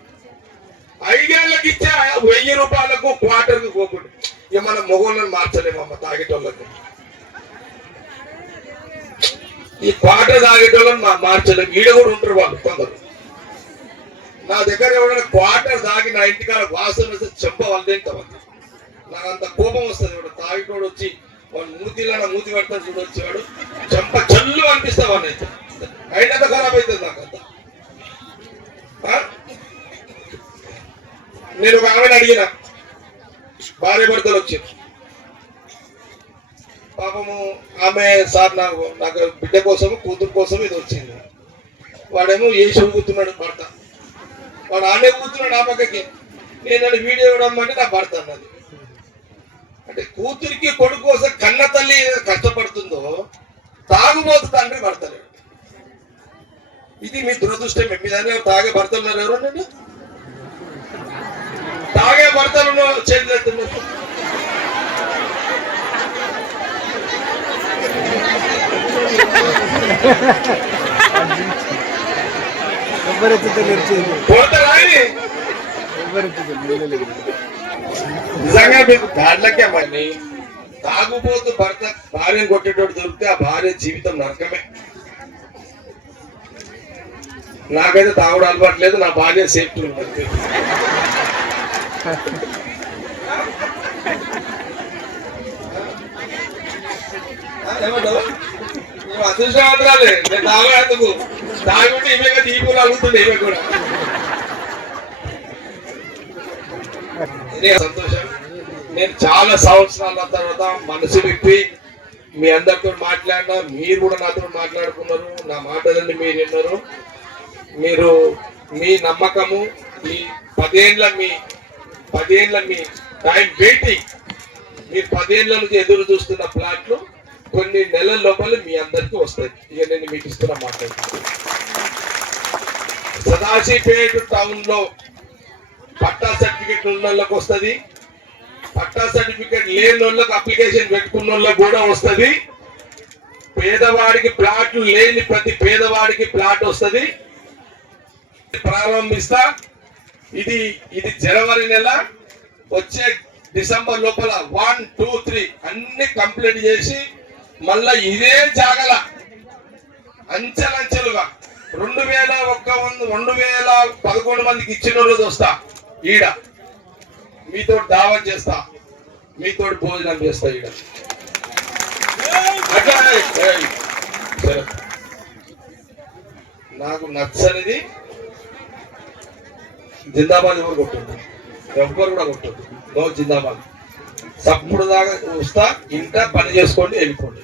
5 ఏళ్ళకి ఇచ్చే 1000 రూపాయలకు క్వార్టర్కి పోకుండా ఇక మన మొగోళ్ళని మార్చలేమమ్మ. తాగేటోళ్ళకు ఈ క్వార్టర్ తాగేటోళ్ళని మార్చలేము. ఈడ కూడా ఉంటారు వాళ్ళు కొందరు. నా దగ్గర ఎవరైనా క్వార్టర్ తాగి నా ఇంటికాడ వాసన వస్తే చెంప వాళ్ళేంతమంది నాకు అంత కోపం వస్తుంది. వాడు తాగిటోడు వచ్చి వాడు మూతి పెడతాడు చూడు, వచ్చేవాడు చెంప చల్లు అనిపిస్తా వాడిని. అయితే అయినంత ఖరాబ్ అవుతుంది నాకు అంత. నేను ఒక ఆమెను అడిగిన, భార్య భర్తలు వచ్చారు. పాపము ఆమె సార్ నాకు బిడ్డ కోసము కూతురు కోసం ఇది వచ్చింది. వాడేమో ఏసి ఊగుతున్నాడు భర్త, వాడు ఆడే ఊగుతున్నాడు ఆ పక్కకి. నేను వీడియో ఇవ్వడం అంటే నా భర్త అన్నది. అంటే కూతురికి కొడుకు కోసం కన్న తల్లి కష్టపడుతుందో తాగుబోతు తండ్రి భర్తలేడు. ఇది మీ దురదృష్టం. మీ దాన్ని తాగే భర్తలు ఉన్నారు ఎవరండి? తాగే భర్తలు చేతులు నిజంగా మీకు దాంట్లోకే మరి తాగుబోతు భర్త భార్యను కొట్టేటోడు దొరికితే ఆ భార్య జీవితం నరకమే. నాకైతే తాగుడు అలవాటు లేదు, నా భార్య సేఫ్టీ ఉంటుంది. ఏమంటావు? నువ్వు అదృష్టవంతురాలే. నేను తాగేందుకు తాగుంటే ఇవే కదా ఈ పూలు అలుగుతుండే ఇవే కూడా. సంతోషం. నేను చాలా సంవత్సరాల తర్వాత మనసు విప్పి మీ అందరితో మాట్లాడినా, మీరు కూడా నాతో మాట్లాడుకున్నారు. నా మాటలన్నీ మీరు విన్నారు. మీరు మీ నమ్మకము, ఈ 10 ఏళ్ళ మీ టైం వెయిటింగ్, మీరు 10 ఏళ్ళ నుంచి ఎదురు చూస్తున్న ప్లాట్లు కొన్ని నెలల లోపల మీ అందరికీ వస్తాయి. ఇక నేను మీకు ఇస్తున్న మాట్లాడుతున్నాను. సదాశివపేట టౌన్ లో పట్టా సర్టిఫికేట్ ఉన్న వాళ్ళకి వస్తుంది, పట్టా సర్టిఫికేట్ లేని వాళ్ళకి అప్లికేషన్ పెట్టుకున్న వాళ్ళకి కూడా వస్తుంది. పేదవాడికి ప్లాట్లు లేని ప్రతి పేదవాడికి ప్లాట్ వస్తుంది. ప్రారంభిస్తా. ఇది జనవరి నెల, వచ్చే డిసెంబర్ లోపల 1, 2, 3 అన్ని కంప్లీట్ చేసి మళ్ళా ఇదే జాగల అంచెలంచెలుగా 2011 మందికి ఇచ్చిన రోజు వస్తా. ఈడ మీతో దావత్ చేస్తా, మీతో భోజనం చేస్తా. ఇక్కడ అట్లా సరే, నాకు నచ్చనిది జిందాబాద్ ఎవరు కొట్టద్దు, ఎవ్వరు కూడా కొట్టద్దు. నో జిందాబాద్. సప్పుడు దాకా వస్తా, ఇంట పని చేసుకోండి, వెళ్ళిపోండి.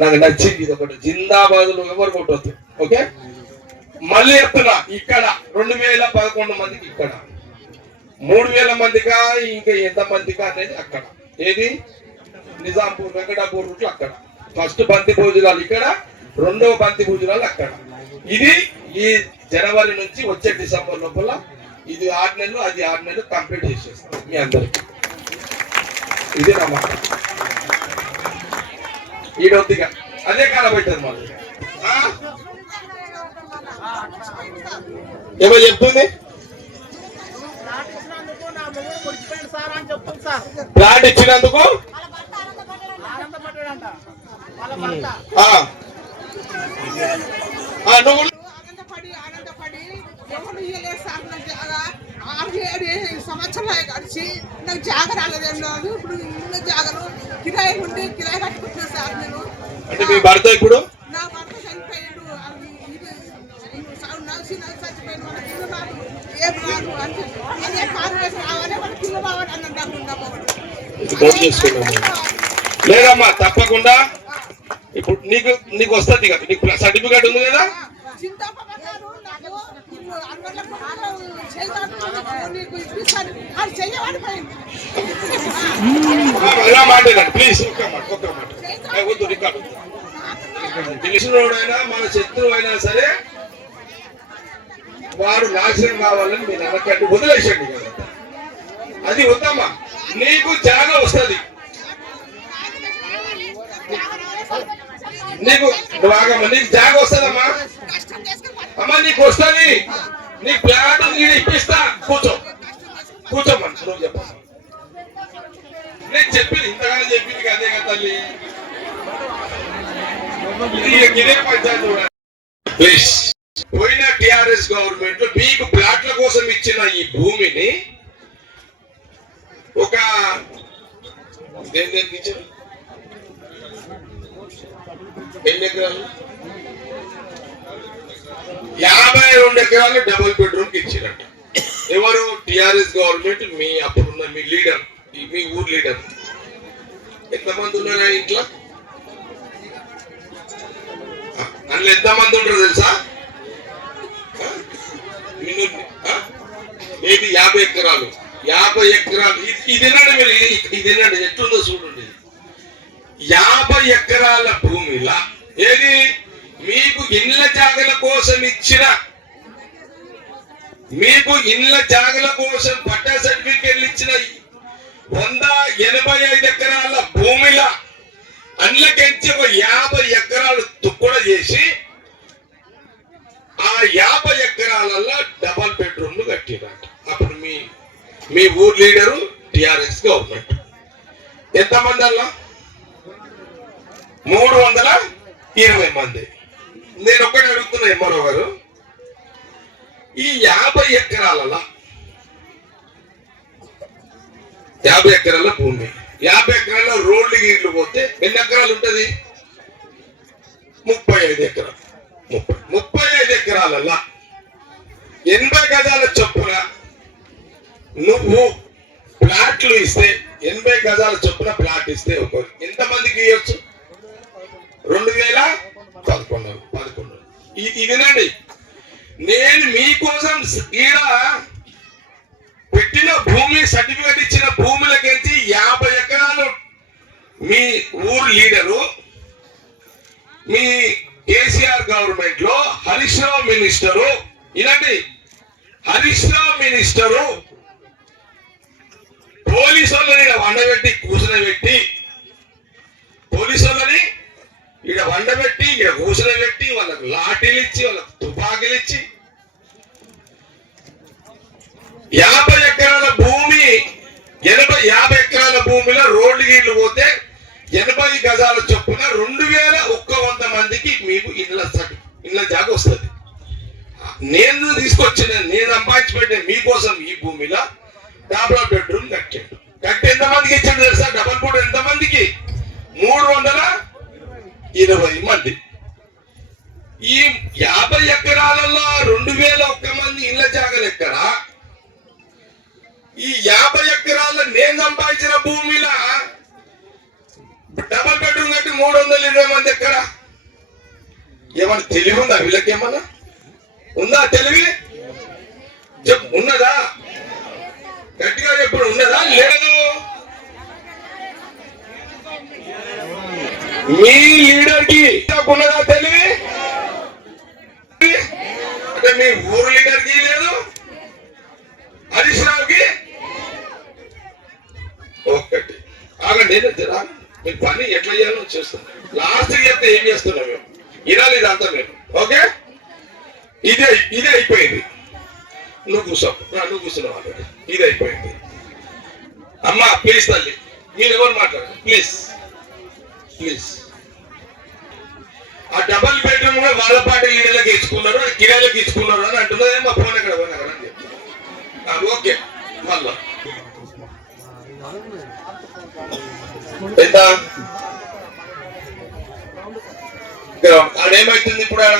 నాకు నచ్చింది ఇది ఒకటి, జిందాబాద్లు ఎవరు కొట్టద్దు. ఓకే, మళ్ళీ చెప్తున్నా, ఇక్కడ 2011 మందికి, ఇక్కడ 3000 మందికా ఇంకా ఎంత మందికా అనేది అక్కడ. ఏది నిజాంపూర్ వెంకటాపూర్ రూట్లో అక్కడ. ఫస్ట్ బంతి భోజనాలు ఇక్కడ, రెండవ బంతి భోజనాలు అక్కడ. ఇది ఈ జనవరి నుంచి వచ్చే డిసెంబర్ లోపల ఇది 6 నెలలు, అది 6 నెలలు కంప్లీట్ చేసేస్తాం మీ అందరికి. ఇది నా మాట. ఈడొద్దిగా అదే కాలం అవుతుంది మళ్ళీ. ఏమో చెప్తుంది, ప్లాట్ ఇచ్చినందుకు నువ్వు సంవత్సరాలు గడిచి నాకు జాగ రాలేదేమో. ఇప్పుడు జాగలు కిరాయి ఉండి కిరాయి కట్టుకుంటున్నాను సార్ నేను. అంటే మీ భర్త ఇప్పుడు నా భర్త చనిపోయాడు, చచ్చిపోయిన వాళ్ళ పిల్ల రాదు, ఏం రాదు అంటే అదే కాంగ్రెస్ రావాలి, వాళ్ళ పిల్ల రావాలి అని లేదమ్మా. తప్పకుండా ఇప్పుడు నీకు వస్తుంది కదా, నీకు సర్టిఫికేట్ ఉంది కదా. ఎలా మాట్లాడండి ప్లీజ్, ఒక్క మాట వద్దు రికార్డు. తెలిసినోడైనా మన శత్రువు అయినా సరే వాడు నాశనం కావాలని మీరు అనకండి, వదిలేసండి కదా. అది వద్దమ్మా, నీకు జాగా వస్తుంది. నీకు నీకు జాగా వస్తుందమ్మా. అమ్మా నీకు వస్తుంది, నీ ప్లాట్ నేను ఇప్పిస్తా. కూర్చోమని నువ్వు చెప్పమ్మా. నేను చెప్పింది ఇంతగానే చెప్పింది అదే కదా తల్లి. ఇదే పంచాయతీ. ప్లీజ్, పోయిన టిఆర్ఎస్ గవర్నమెంట్ మీకు ప్లాట్ల కోసం ఇచ్చిన ఈ భూమిని ఒక దేనికి ఇచ్చారు? ఎన్ని ఎకరాలు? 52 ఎకరాలు డబుల్ బెడ్రూమ్ కి ఇచ్చినట్టు. ఎవరు? TRS government. మీ అప్పుడున్న మీ లీడర్, మీ ఊరు లీడర్. ఎంతమంది ఉన్నారు ఆ ఇంట్లో? అందులో ఎంతమంది ఉంటారు తెలుసా? ఏది 50 ఎకరాలు. 50 ఎకరాలు ఇదేనండి. మీరు ఇదేనండి, ఎట్లుందో చూడండి. 50 ఎకరాల భూమిలా ఏది మీకు ఇండ్ల జాగల కోసం ఇచ్చిన, మీకు ఇండ్ల జాగల కోసం పట్టా సర్టిఫికేట్లు ఇచ్చిన 185 ఎకరాల భూమిలా అందులోకెంచి ఒక 50 ఎకరాలు తుక్కుడ చేసి ఆ 50 ఎకరాలలో డబల్ బెడ్రూమ్లు కట్టినట్టు. అప్పుడు మీ ఊరు లీడరు టిఆర్ఎస్ గవర్నమెంట్. ఎంతమంది అలా? 320 మంది. నేను ఒక్కటి అడుగుతున్నా ఎంఆర్ఓ గారు, ఈ 50 ఎకరాలలో 50 ఎకరాల భూమి, 50 ఎకరాల రోడ్లు గీళ్ళు పోతే ఎన్ని ఎకరాలు ఉంటది? 35 ఎకరాలు. 35 ఎకరాలలో 80 గజాల చొప్పున నువ్వు ప్లాట్లు ఇస్తే, 80 గజాల చొప్పున ప్లాట్ ఇస్తే ఎంతమందికి ఇవ్వచ్చు? 2011. ఇదేనండి, నేను మీకోసం ఈడ పెట్టిన భూమి సర్టిఫికేట్ ఇచ్చిన భూములకెంచి 50 ఎకరాలు మీ ఊరు లీడరు, మీ కేసీఆర్ గవర్నమెంట్ లో హరీష్ రావు మినిస్టరు, ఇలాంటి హరీష్ రావు మినిస్టరు పోలీసు వాళ్ళని వండబెట్టి కూర్చునబెట్టి, పోలీసు వాళ్ళని ఇక్కడ వండబెట్టి ఇక్కడ కూర్చునబెట్టి వాళ్ళకు లాఠీలు ఇచ్చి వాళ్ళకు తుపాకీలు ఇచ్చి 50 ఎకరాల భూమి, 50 ఎకరాల భూమిలో రోడ్లు గీళ్లు పోతే 80 గజాల చొప్పున 2100 మందికి మీకు ఇళ్ళ జాగ వస్తుంది. నేను తీసుకొచ్చిన, నేను సంపాదించి పెట్టిన మీకోసం ఈ భూమిలో డబుల్ బెడ్రూమ్ కట్టాడు. కట్టి ఎంతమందికి ఇచ్చాడు తెలుసా? డబుల్ బెడ్ ఎంతమందికి? 320 మంది. ఈ 50 ఎకరాలలో 2001 మంది ఇళ్ల జాగాలు ఎక్కడ? ఈ 50 ఎకరాల్లో నేను సంపాదించిన భూమిలో డబుల్ బెడ్రూమ్ కట్టి 320 మంది ఎక్కడ? ఏమన్నా తెలివి ఉందా వీళ్ళకి? ఏమన్నా ఉందా తెలివి? చెప్పు, ఉన్నదా? గట్టిగా చెప్పు, ఉన్నదా? లేదు. మీ లీడర్ కి ఉన్నదా తెలివి? అంటే మీ ఊరు లీడర్ కి లేదు, హరీష్ రావుకి ఒక్కటి. ఆగండి, మీ పని ఎట్లా చేయాలో చేస్తాం. లాస్ట్ చెప్తే ఏం చేస్తున్నాం మేము ఇరాలి ఇదంతా మేము. ఓకే, ఇదే అయిపోయింది. నువ్వు కూర్చున్నావు ఆల్రెడీ. ఇది అయిపోయింది. అమ్మా ప్లీజ్ తల్లి, మీరు ఎవరు మాట్లాడారు ప్లీజ్. ఆ డబల్ బెడ్రూమ్ కూడా వాళ్ళ పార్టీ లీడర్లకు ఇచ్చుకున్నారు, కిరాయిలకు ఇచ్చుకున్నారు అని అంటున్నది. మా ఫోన్ ఎక్కడ పోయినా కదా అని చెప్పి. ఓకే, మళ్ళా ఎంత ఆడేమైతుంది ఇప్పుడు? ఆడ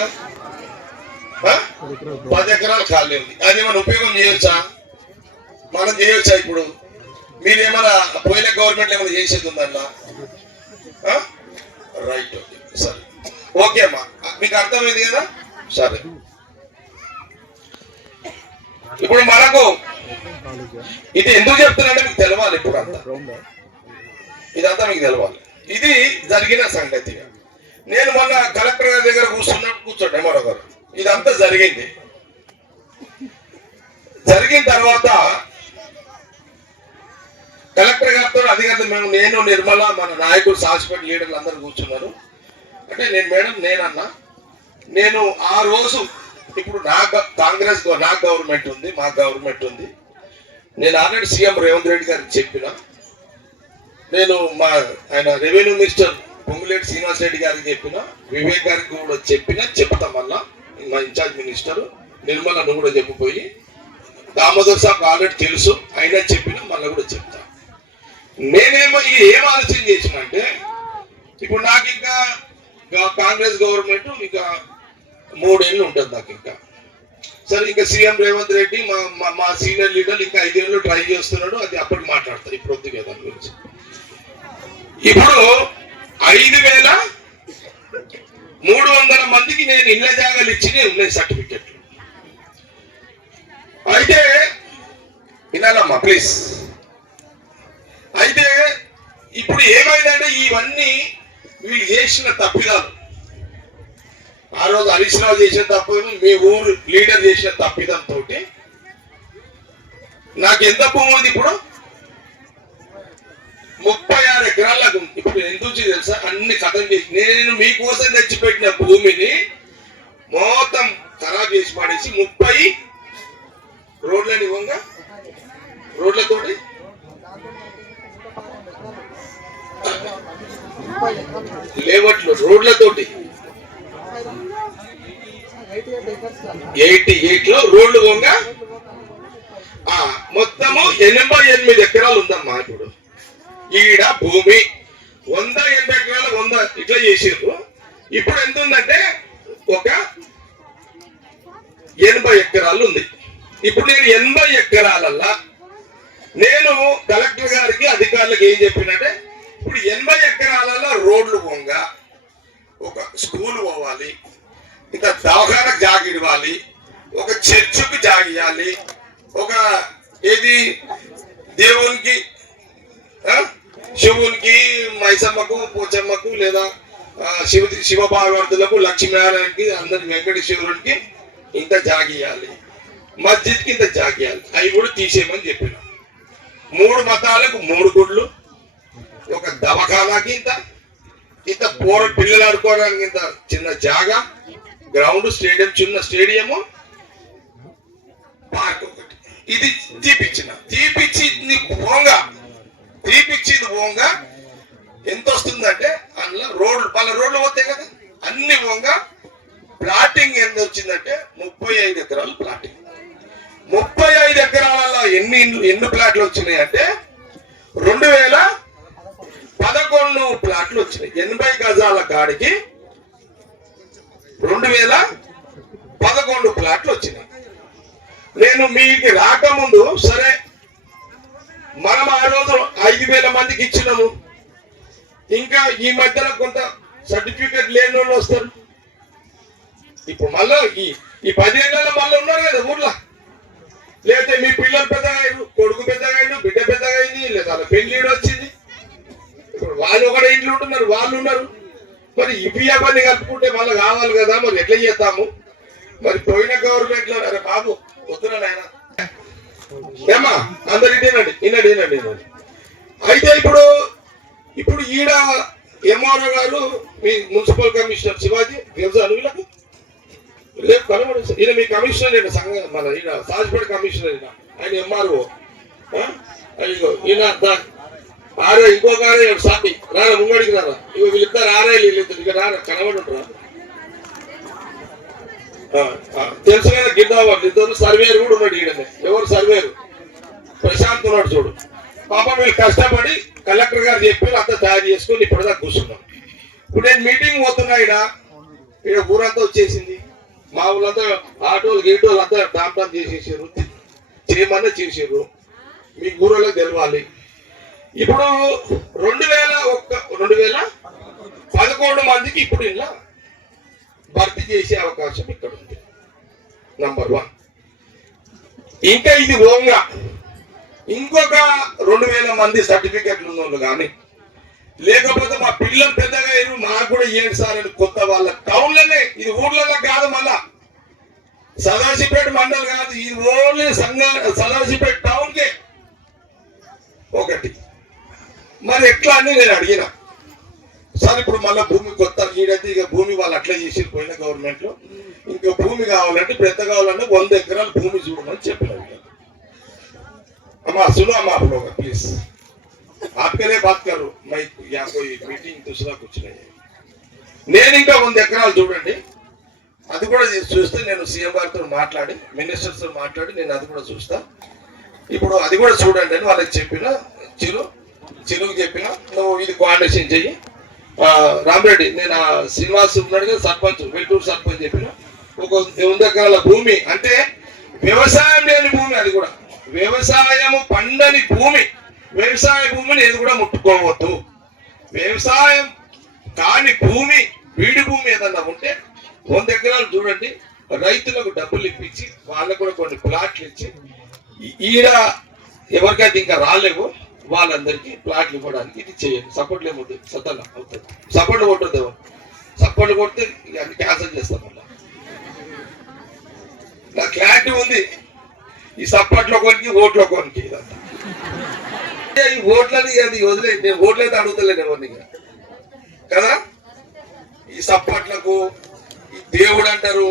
10 ఎకరాలు ఖాళీ ఉంది. అది ఏమైనా ఉపయోగం చేయొచ్చా? మనం చేయొచ్చా? ఇప్పుడు మీరేమైనా పోయిన గవర్నమెంట్ ఏమైనా చేసేది ఉందన్నా? రైట్, ఓకే, సరే, ఓకే అమ్మా, మీకు అర్థమైంది కదా? సరే, ఇప్పుడు మనకు ఇది ఎందుకు చెప్తున్నానంటే మీకు తెలవాలి. ఇప్పుడు ఇదంతా మీకు తెలవాలి. ఇది జరిగిన సంగతి. నేను మొన్న కలెక్టర్ గారి దగ్గర కూర్చోండి మరొకరు. ఇదంతా జరిగింది. జరిగిన తర్వాత కలెక్టర్ గారితో అధికారులు నేను నిర్మల మన నాయకులు సాక్షిపేట లీడర్లు అందరూ కూర్చున్నారు. అంటే నేనన్నా నేను ఆ రోజు ఇప్పుడు కాంగ్రెస్ నాకు గవర్నమెంట్ ఉంది, మా గవర్నమెంట్ ఉంది. నేను ఆల్రెడీ సీఎం రేవంత్ రెడ్డి గారికి చెప్పిన, నేను ఆయన రెవెన్యూ మినిస్టర్ పొంగులేటి శ్రీనివాస్ రెడ్డి గారికి చెప్పిన, వివేక్ గారికి కూడా చెప్తా. మళ్ళా మా ఇన్ఛార్జ్ మినిస్టర్ నిర్మల నువ్వు కూడా చెప్పిపోయి, దామోదర్ సాబ్ ఆల్రెడీ తెలుసు అయినా చెప్పిన, మళ్ళీ కూడా చెప్తా. నేనేమో ఏం ఆలోచన చేసిన అంటే, ఇప్పుడు నాకు ఇంకా కాంగ్రెస్ గవర్నమెంట్ ఇంకా 3 ఏళ్ళు ఉంటుంది నాకు ఇంకా. సరే, ఇంకా సీఎం రేవంత్ రెడ్డి మా సీనియర్ లీడర్ ఇంకా 5 ఏళ్ళు ట్రై చేస్తున్నాడు. అది అప్పటికి మాట్లాడతారు, ఇప్పుడు వద్దు కదా దాని గురించి. ఇప్పుడు 5300 మందికి నేను ఇళ్ల జాగాలు ఇచ్చి ఉన్నాయి సర్టిఫికెట్లు. అయితే వినాలమ్మా ప్లీజ్. అయితే ఇప్పుడు ఏమైందంటే ఇవన్నీ వీళ్ళు చేసిన తప్పిదాలు. ఆ రోజు హరీష్ రావు చేసిన తప్పిదం, మీ ఊరు లీడర్ చేసిన తప్పిదంతో నాకు ఎంత భూమి ఉంది ఇప్పుడు? 36 ఎకరాలకు. ఇప్పుడు ఎందుకు తెలుసా? అన్ని కథం చేసి నేను మీకోసం తెచ్చిపెట్టిన భూమిని మొత్తం ఖరాబ్ చేసి పడేసి 30 రోడ్లని ఇవ్వంగా, రోడ్లతోటి లేవట్లు రోడ్లతోటి 88 లో రోడ్లు పోగా మొత్తము 88 ఎకరాలు ఉందమ్మా. ఇప్పుడు ఈడ భూమి 180 ఎకరాలు 100 ఇట్లా చేసారు. ఇప్పుడు ఎంత ఉందంటే ఒక 80 ఎకరాలు ఉంది. ఇప్పుడు నేను 80 ఎకరాలల్లా నేను కలెక్టర్ గారికి అధికారులకు ఏం చెప్పినంటే, ఇప్పుడు 80 ఎకరాలలో రోడ్లు పోగా, ఒక స్కూల్ పోవాలి, ఇంకా దవాఖానకు జాగ ఇవ్వాలి, ఒక చర్చికి జాగ ఇవ్వాలి, ఒక ఏది దేవునికి శివునికి మైసమ్మకు పోచమ్మకు లేదా శివభాగవర్తులకు లక్ష్మీనారాయణకి అందరికి వెంకటేశ్వరునికి ఇంత జాగియాలి, మస్జిద్కి ఇంత జాగియాలి. అవి కూడా తీసేయమని చెప్పిన. 3 మతాలకు 3 గుడ్లు, ఒక దవాఖానాకి ఇంత పిల్లలు ఆడుకోవడానికి ఇంత చిన్న జాగా, గ్రౌండ్ స్టేడియం, చిన్న స్టేడియము, పార్క్ ఒకటి. ఇది తీపిచ్చింది పోంగా ఎంత వస్తుందంటే అందులో రోడ్లు పోతాయి కదా, అన్ని పోంగా ప్లాటింగ్ ఎంత వచ్చిందంటే 35 ఎకరాలు ప్లాటింగ్. 35 ఎకరాలలో ఎన్ని ప్లాట్లు వచ్చినాయి అంటే 2011 ప్లాట్లు వచ్చినాయి. 80 గజాల కాడికి 2011 ప్లాట్లు వచ్చినాయి. నేను మీకు రాకముందు సరే మనం ఆ రోజు 5,000 మందికి ఇచ్చినాము. ఇంకా ఈ మధ్యన కొంత సర్టిఫికెట్ లేని వాళ్ళు వస్తారు. ఇప్పుడు మళ్ళీ ఈ 10 ఏళ్ళలో మళ్ళీ ఉన్నారు కదా ఊర్లో. లేకపోతే మీ పిల్లలు పెద్దగా అయ్యారు, కొడుకు పెద్దగా అయ్యాడు, బిడ్డ పెద్దగా అయింది, లేదా పెళ్లిడు వచ్చింది. ఇప్పుడు వాళ్ళు ఒకటే ఇంట్లో ఉంటున్నారు, వాళ్ళు ఉన్నారు. మరి ఇవి అవన్నీ కలుపుకుంటే మళ్ళీ కావాలి కదా, మరి ఎట్లా చేస్తాము? మరి పోయిన గవర్నమెంట్ లో అరే బాబు వద్దురా నాయన ఏమా అందరు ఇదేనండి వినండి. అయితే ఇప్పుడు ఈడ ఎంఆర్ఓ గారు మీ మున్సిపల్ కమిషనర్ శివాజీ తెలుసా వీళ్ళకి? రేపు కనబడు. ఈయన మీ కమిషనర్, ఈయన సంఘం మన ఈయన సాజిపేట కమిషనర్, ఆయన ఎంఆర్ఓ. ఈయన ఆరే ఇంకొక ఆరే సాటి రారా ముంగడికి రారా. ఇక వీళ్ళిద్దరు ఆరాయిలు వీళ్ళిద్దరు ఇక రారా కనబడుంటారా? తెలుసు కదా గిడ్డా వాళ్ళు ఇద్దరు. సర్వేరు కూడా ఉన్నాడు ఈయననే. ఎవరు సర్వేరు? ప్రశాంత్ ఉన్నాడు చూడు. పాపం వీళ్ళు కష్టపడి కలెక్టర్ గారు చెప్పి అంతా తయారు చేసుకొని ఇప్పటిదాకా కూర్చున్నాం. ఇప్పుడు నేను మీటింగ్ పోతున్నా ఈడ ఊరంతా వచ్చేసింది. మా ఊళ్ళంతా ఆటోలు గేటోలు అంతా టామ్ చేసేసారు, చేయమన్నా చేసారు. మీ ఊళ్ళకి తెలవాలి. ఇప్పుడు 2011 మందికి ఇప్పుడు ఇలా భర్తీ చేసే అవకాశం ఇక్కడ ఉంది. నంబర్ 1. ఇంకా ఇది ఓంగా ఇంకొక 2,000 మంది సర్టిఫికెట్లు ఉన్న వాళ్ళు కానీ, లేకపోతే మా పిల్లలు పెద్దగా అయ్యారు మాకు కూడా ఇవ్వండి సార్ అని కొత్త వాళ్ళ టౌన్లోనే, ఇది ఊర్లలో కాదు, మళ్ళా సదాశివపేట మండలం కాదు, ఇది ఓన్లీ సదాశివపేట టౌన్ కే ఒకటి. మరి ఎట్లా అని నేను అడిగిన సార్. ఇప్పుడు మళ్ళీ భూమి కొత్త ఈడైతే ఇక భూమి వాళ్ళు అట్లా చేసి పోయిన గవర్నమెంట్ లో ఇంకా భూమి కావాలంటే పెద్ద కావాలంటే 100 ఎకరాలు భూమి చూడమని చెప్పిన. अम्मा सुनो अम्मा आप लोग प्लीज आपके लिए बात करो मैं यहाँ कोई मीटिंग दूसरा कुछ नहीं है. నేను ఇంకా 100 ఎకరాలు చూడండి, అది కూడా చూస్తే నేను సీఎం గారితో మాట్లాడి మినిస్టర్స్ తో మాట్లాడి నేను అది కూడా చూస్తా. ఇప్పుడు అది కూడా చూడండి అని వాళ్ళకి చెప్పిన. చిరుకు చెప్పిన నువ్వు ఇది కోఆర్డినేషన్ చెయ్యి. రామరెడ్డి నేను శ్రీనివాస్ ఉన్నాడు కదా సర్పంచ్, వెల్టూరు సర్పంచ్ చెప్పిన ఒక 100 ఎకరాల భూమి అంటే వ్యవసాయం లేని భూమి, అది కూడా వ్యవసాయము పండని భూమి, వ్యవసాయ భూమిని ఏది కూడా ముట్టుకోవద్దు. వ్యవసాయం కాని భూమి, వీడి భూమి ఏదన్నా ఉంటే 100 ఎకరాలు చూడండి, రైతులకు డబ్బులు ఇప్పించి వాళ్ళకు కూడా కొన్ని ప్లాట్లు ఇచ్చి ఈడ ఎవరికైతే ఇంకా రాలేవో వాళ్ళందరికీ ప్లాట్లు ఇవ్వడానికి ఇది చేయండి. సపోర్ట్ లేముంది సత్తగా అవుతుంది. సపోర్ట్ కొట్టదు ఎవరు, సపోర్ట్ కొడితే అన్ని క్యాన్సిల్ చేస్తాం. మళ్ళీ నా క్లారిటీ ఉంది. ఈ సప్పట్లో కొనికి ఓట్లో కొనికి ఇదంతా ఈ ఓట్లని అది వదిలే. నేను ఓట్లయితే అడుగుతలేను ఎవరిని కదా. ఈ సప్పట్లకు ఈ దేవుడు అంటారు,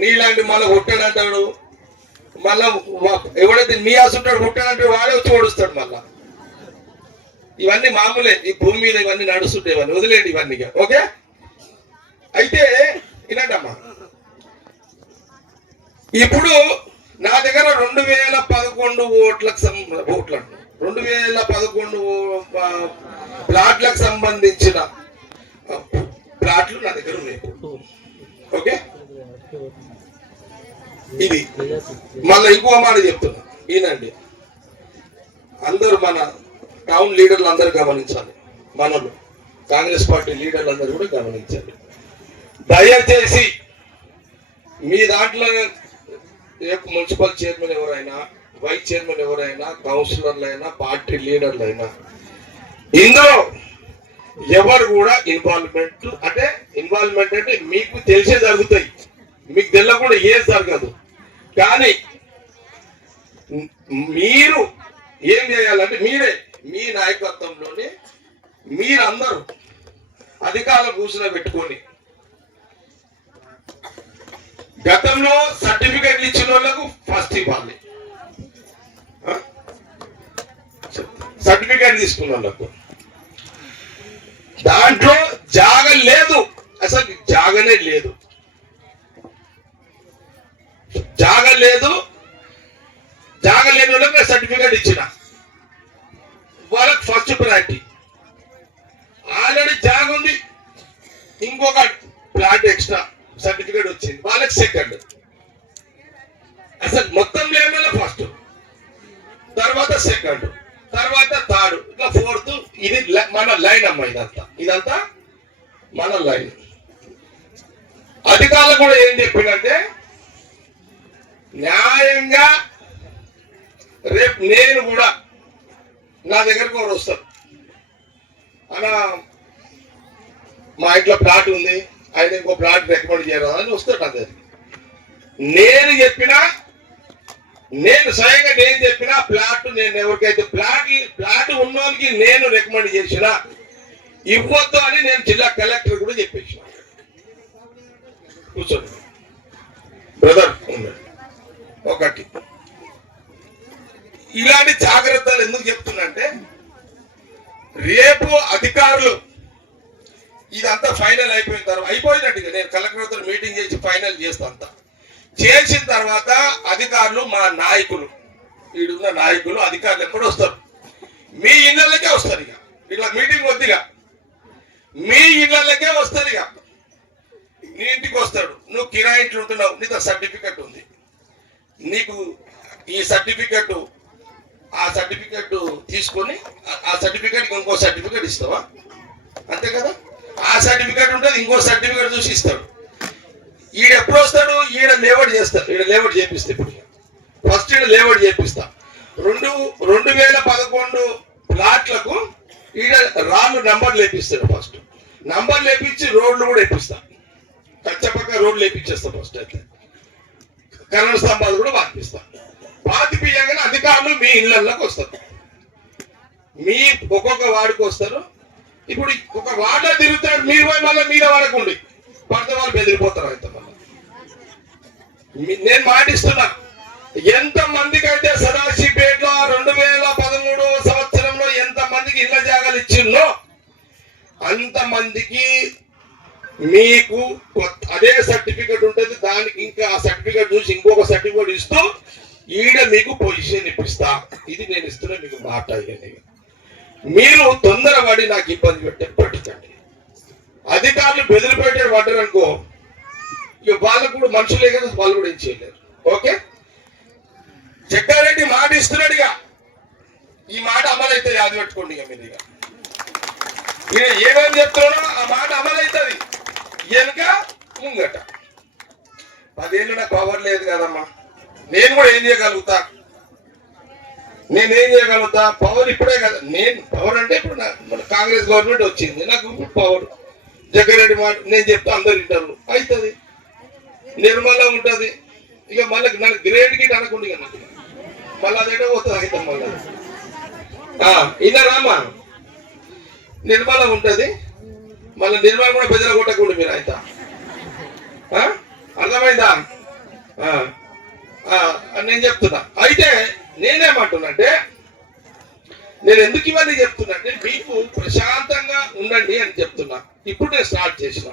నీలాంటి మళ్ళీ కొట్టాడు అంటాడు, మళ్ళా ఎవడైతే నీ ఆసుంటాడు కొట్టాడంటే వాడే వచ్చి ఓడుస్తాడు మళ్ళా. ఇవన్నీ మామూలే, ఈ భూమి మీద ఇవన్నీ నడుస్తుంటాయి, ఇవన్నీ వదిలేండి ఇవన్నీ. ఓకే అయితే వినండమ్మా, ఇప్పుడు నా దగ్గర 2011 ప్లాట్లకు సంబంధించిన ప్లాట్లు నా దగ్గర ఉన్నాయి. ఓకే ఇది మళ్ళీ ఇంకో మాట చెప్తున్నా ఈనండి. అందరూ మన టౌన్ లీడర్లు అందరూ గమనించాలి, మనలు కాంగ్రెస్ పార్టీ లీడర్లు అందరూ కూడా గమనించాలి. దయచేసి మీ దాంట్లో మున్సిపల్ చైర్మన్ ఎవరైనా, వైస్ చైర్మన్ ఎవరైనా, కౌన్సిలర్లు అయినా, పార్టీ లీడర్లు అయినా, ఇందులో ఎవరు కూడా ఇన్వాల్వ్మెంట్ అంటే మీకు తెలిసే జరుగుతాయి, మీకు తెలియకుండా ఏది జరగదు. కానీ మీరు ఏం చేయాలంటే మీ నాయకత్వంలోనే మీరందరూ అధికారులు కూర్చుని పెట్టుకొని గతంలో సర్టిఫికెట్లు ఇచ్చిన వాళ్ళకు ఫస్ట్ ఇవ్వాలి, సర్టిఫికెట్ తీసుకున్న వాళ్ళకు. దాంట్లో జాగా లేదు, అసలు జాగానే లేదు. జాగ లేని వాళ్ళకి నేను సర్టిఫికేట్ ఇచ్చిన, వాళ్ళకి ఫస్ట్ ప్రయారిటీ. ఆల్రెడీ జాగ ఉంది, ఇంకొక ప్లాట్ ఎక్స్ట్రా సర్టిఫికేట్ వచ్చింది, వాళ్ళకి సెకండ్. అసలు మొత్తం లేని వాళ్ళ ఫస్ట్, తర్వాత సెకండ్, తర్వాత థర్డ్, ఇట్లా ఫోర్త్. ఇది మన లైన్ అమ్మ, ఇదంతా మన లైన్. అధికారులు కూడా ఏం చెప్పిందంటే, న్యాయంగా రేపు నేను కూడా నా దగ్గరకు కూడా వస్తాను అలా, మా ఇంట్లో ప్లాట్ ఉంది, ఆయన ఇంకో ప్లాట్ రికమెండ్ చేయాలని వస్తాడు నా దగ్గరికి. నేను స్వయంగా నేను చెప్పిన ప్లాట్, నేను ఎవరికైతే ప్లాట్ ఉన్నోళ్ళకి నేను రికమెండ్ చేసిన ఇవ్వద్దు అని నేను జిల్లా కలెక్టర్ కూడా చెప్పేసిన. కూర్చోండి బ్రదర్. ఒకటి, ఇలాంటి జాగ్రత్తలు ఎందుకు చెప్తున్నంటే, రేపు అధికారులు ఇదంతా ఫైనల్ అయిపోయిన తర్వాత, అయిపోయినట్టుగా నేను కలెక్టర్తో మీటింగ్ చేసి ఫైనల్ చేస్తా. అంతా చేసిన తర్వాత అధికారులు, మా నాయకులు, ఈడున్న నాయకులు అధికారులు ఎప్పుడు వస్తారు, మీ ఇళ్ళకే వస్తారు. ఇట్లా మీటింగ్ వద్దిగా మీ ఇళ్ళకే వస్తారు. నీ ఇంటికి వస్తాడు, నువ్వు కిరాయి ఇంట్లో ఉంటున్నావు, నీతో సర్టిఫికెట్ ఉంది, నీకు ఈ సర్టిఫికెట్, ఆ సర్టిఫికెట్ తీసుకొని ఆ సర్టిఫికెట్ ఇంకో సర్టిఫికెట్ ఇస్తావా? అంతే కదా. ఆ సర్టిఫికెట్ ఉంటుంది, ఇంకో సర్టిఫికెట్ చూసి ఇస్తాడు. ఈడ ఎప్పుడు వస్తాడు, ఈడ లేఅవుట్ చేస్తాడు, ఈడ లేఅవుట్ చేపిస్తే, ఇప్పుడు ఫస్ట్ ఈడ లేఅవుట్ చేపిస్తా. 2011 ప్లాట్లకు ఈడ రాళ్ళు నంబర్లు వేపిస్తాడు. ఫస్ట్ నంబర్లు వేపించి రోడ్లు కూడా వేపిస్తా, కచ్చపక్క రోడ్లు వేపించేస్తా. ఫస్ట్ అయితే కరెంట్ స్తంభాలు కూడా పాతిపిస్తా. పాతిపియగానే అధికారులు మీ ఇళ్లలోకి వస్తారు, మీ ఒక్కొక్క వాడికి వస్తారు. ఇప్పుడు ఒక వార్డులో తిరుగుతాడు, మీరు పోయి మళ్ళీ మీద వాడకండి, పడితే వాళ్ళు బెదిరిపోతారు. అయితే మళ్ళీ నేను మాటిస్తున్నా, ఎంత మందికి అయితే సదాశివపేటలో 2013 సంవత్సరంలో ఎంత మందికి ఇళ్ల జాగాలు ఇచ్చిందో అంతమందికి మీకు అదే సర్టిఫికెట్ ఉంటుంది. దానికి ఇంకా ఆ సర్టిఫికెట్ చూసి ఇంకొక సర్టిఫికెట్ ఇస్తూ ఈడ మీకు పొజిషన్ ఇప్పిస్తా. ఇది నేను ఇస్తున్నా మీకు మాట. మీరు తొందరపడి నాకు ఇబ్బంది పెట్టకండి. అధికారులు బెదిరిపెట్టే పడ్డారు అనుకో, ఇక వాళ్ళకు కూడా మనుషులే కదా, వాళ్ళు కూడా ఏం చేయలేరు. ఓకే, జగ్గారెడ్డి మాట ఇస్తున్నాడుగా, ఈ మాట అమలైతే యాది పెట్టుకోండి. ఇక మీరు ఇక ఏమేమి చెప్తున్నాడో ఆ మాట అమలవుతుంది. వెనుక ముంగట 10 ఏళ్ళు నాకు పవర్ లేదు కదమ్మా, నేను కూడా ఏం చేయగలుగుతా, నేనేం చేయగలుగుతా? పవర్ ఇప్పుడే కదా, నేను పవర్ అంటే ఇప్పుడు మన కాంగ్రెస్ గవర్నమెంట్ వచ్చింది, నాకు ఇప్పుడు పవర్. జగ్గారెడ్డి మాట నేను చెప్తా, అందరు వింటారు, అవుతుంది, నిర్మల ఉంటుంది. ఇక మళ్ళీ నాకు గ్రేడ్ గిట్ అనకుండా ఇక నాకు మళ్ళీ అదేటో పోతుంది. అయితే మళ్ళీ ఇన్నారామా, నిర్మల ఉంటుంది, మళ్ళీ నిర్మల కూడా బెదర కొట్టకుండా మీరు. అయితే అర్థమైందా? నేను చెప్తున్నా. అయితే నేనేమంటున్నాంటే, నేను ఎందుకు ఇవన్నీ చెప్తున్నా అంటే, మీకు ప్రశాంతంగా ఉండండి అని చెప్తున్నా. ఇప్పుడు నేను స్టార్ట్ చేసిన,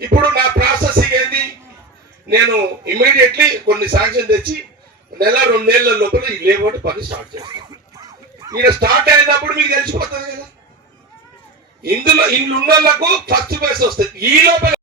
ఇప్పుడు నా ప్రాసెసింగ్ ఏంది, నేను ఇమీడియట్లీ కొన్ని శాంక్షన్ తెచ్చి 1-2 నెలల లోపల ఈ లేఅవుట్ పని స్టార్ట్ చేస్తాను. ఈయన స్టార్ట్ అయినప్పుడు మీకు తెలిసిపోతుంది కదా, ఇందులో ఇల్లు ఉన్న వాళ్ళకు ఫస్ట్ ప్రైస్ వస్తుంది. ఈ లోపల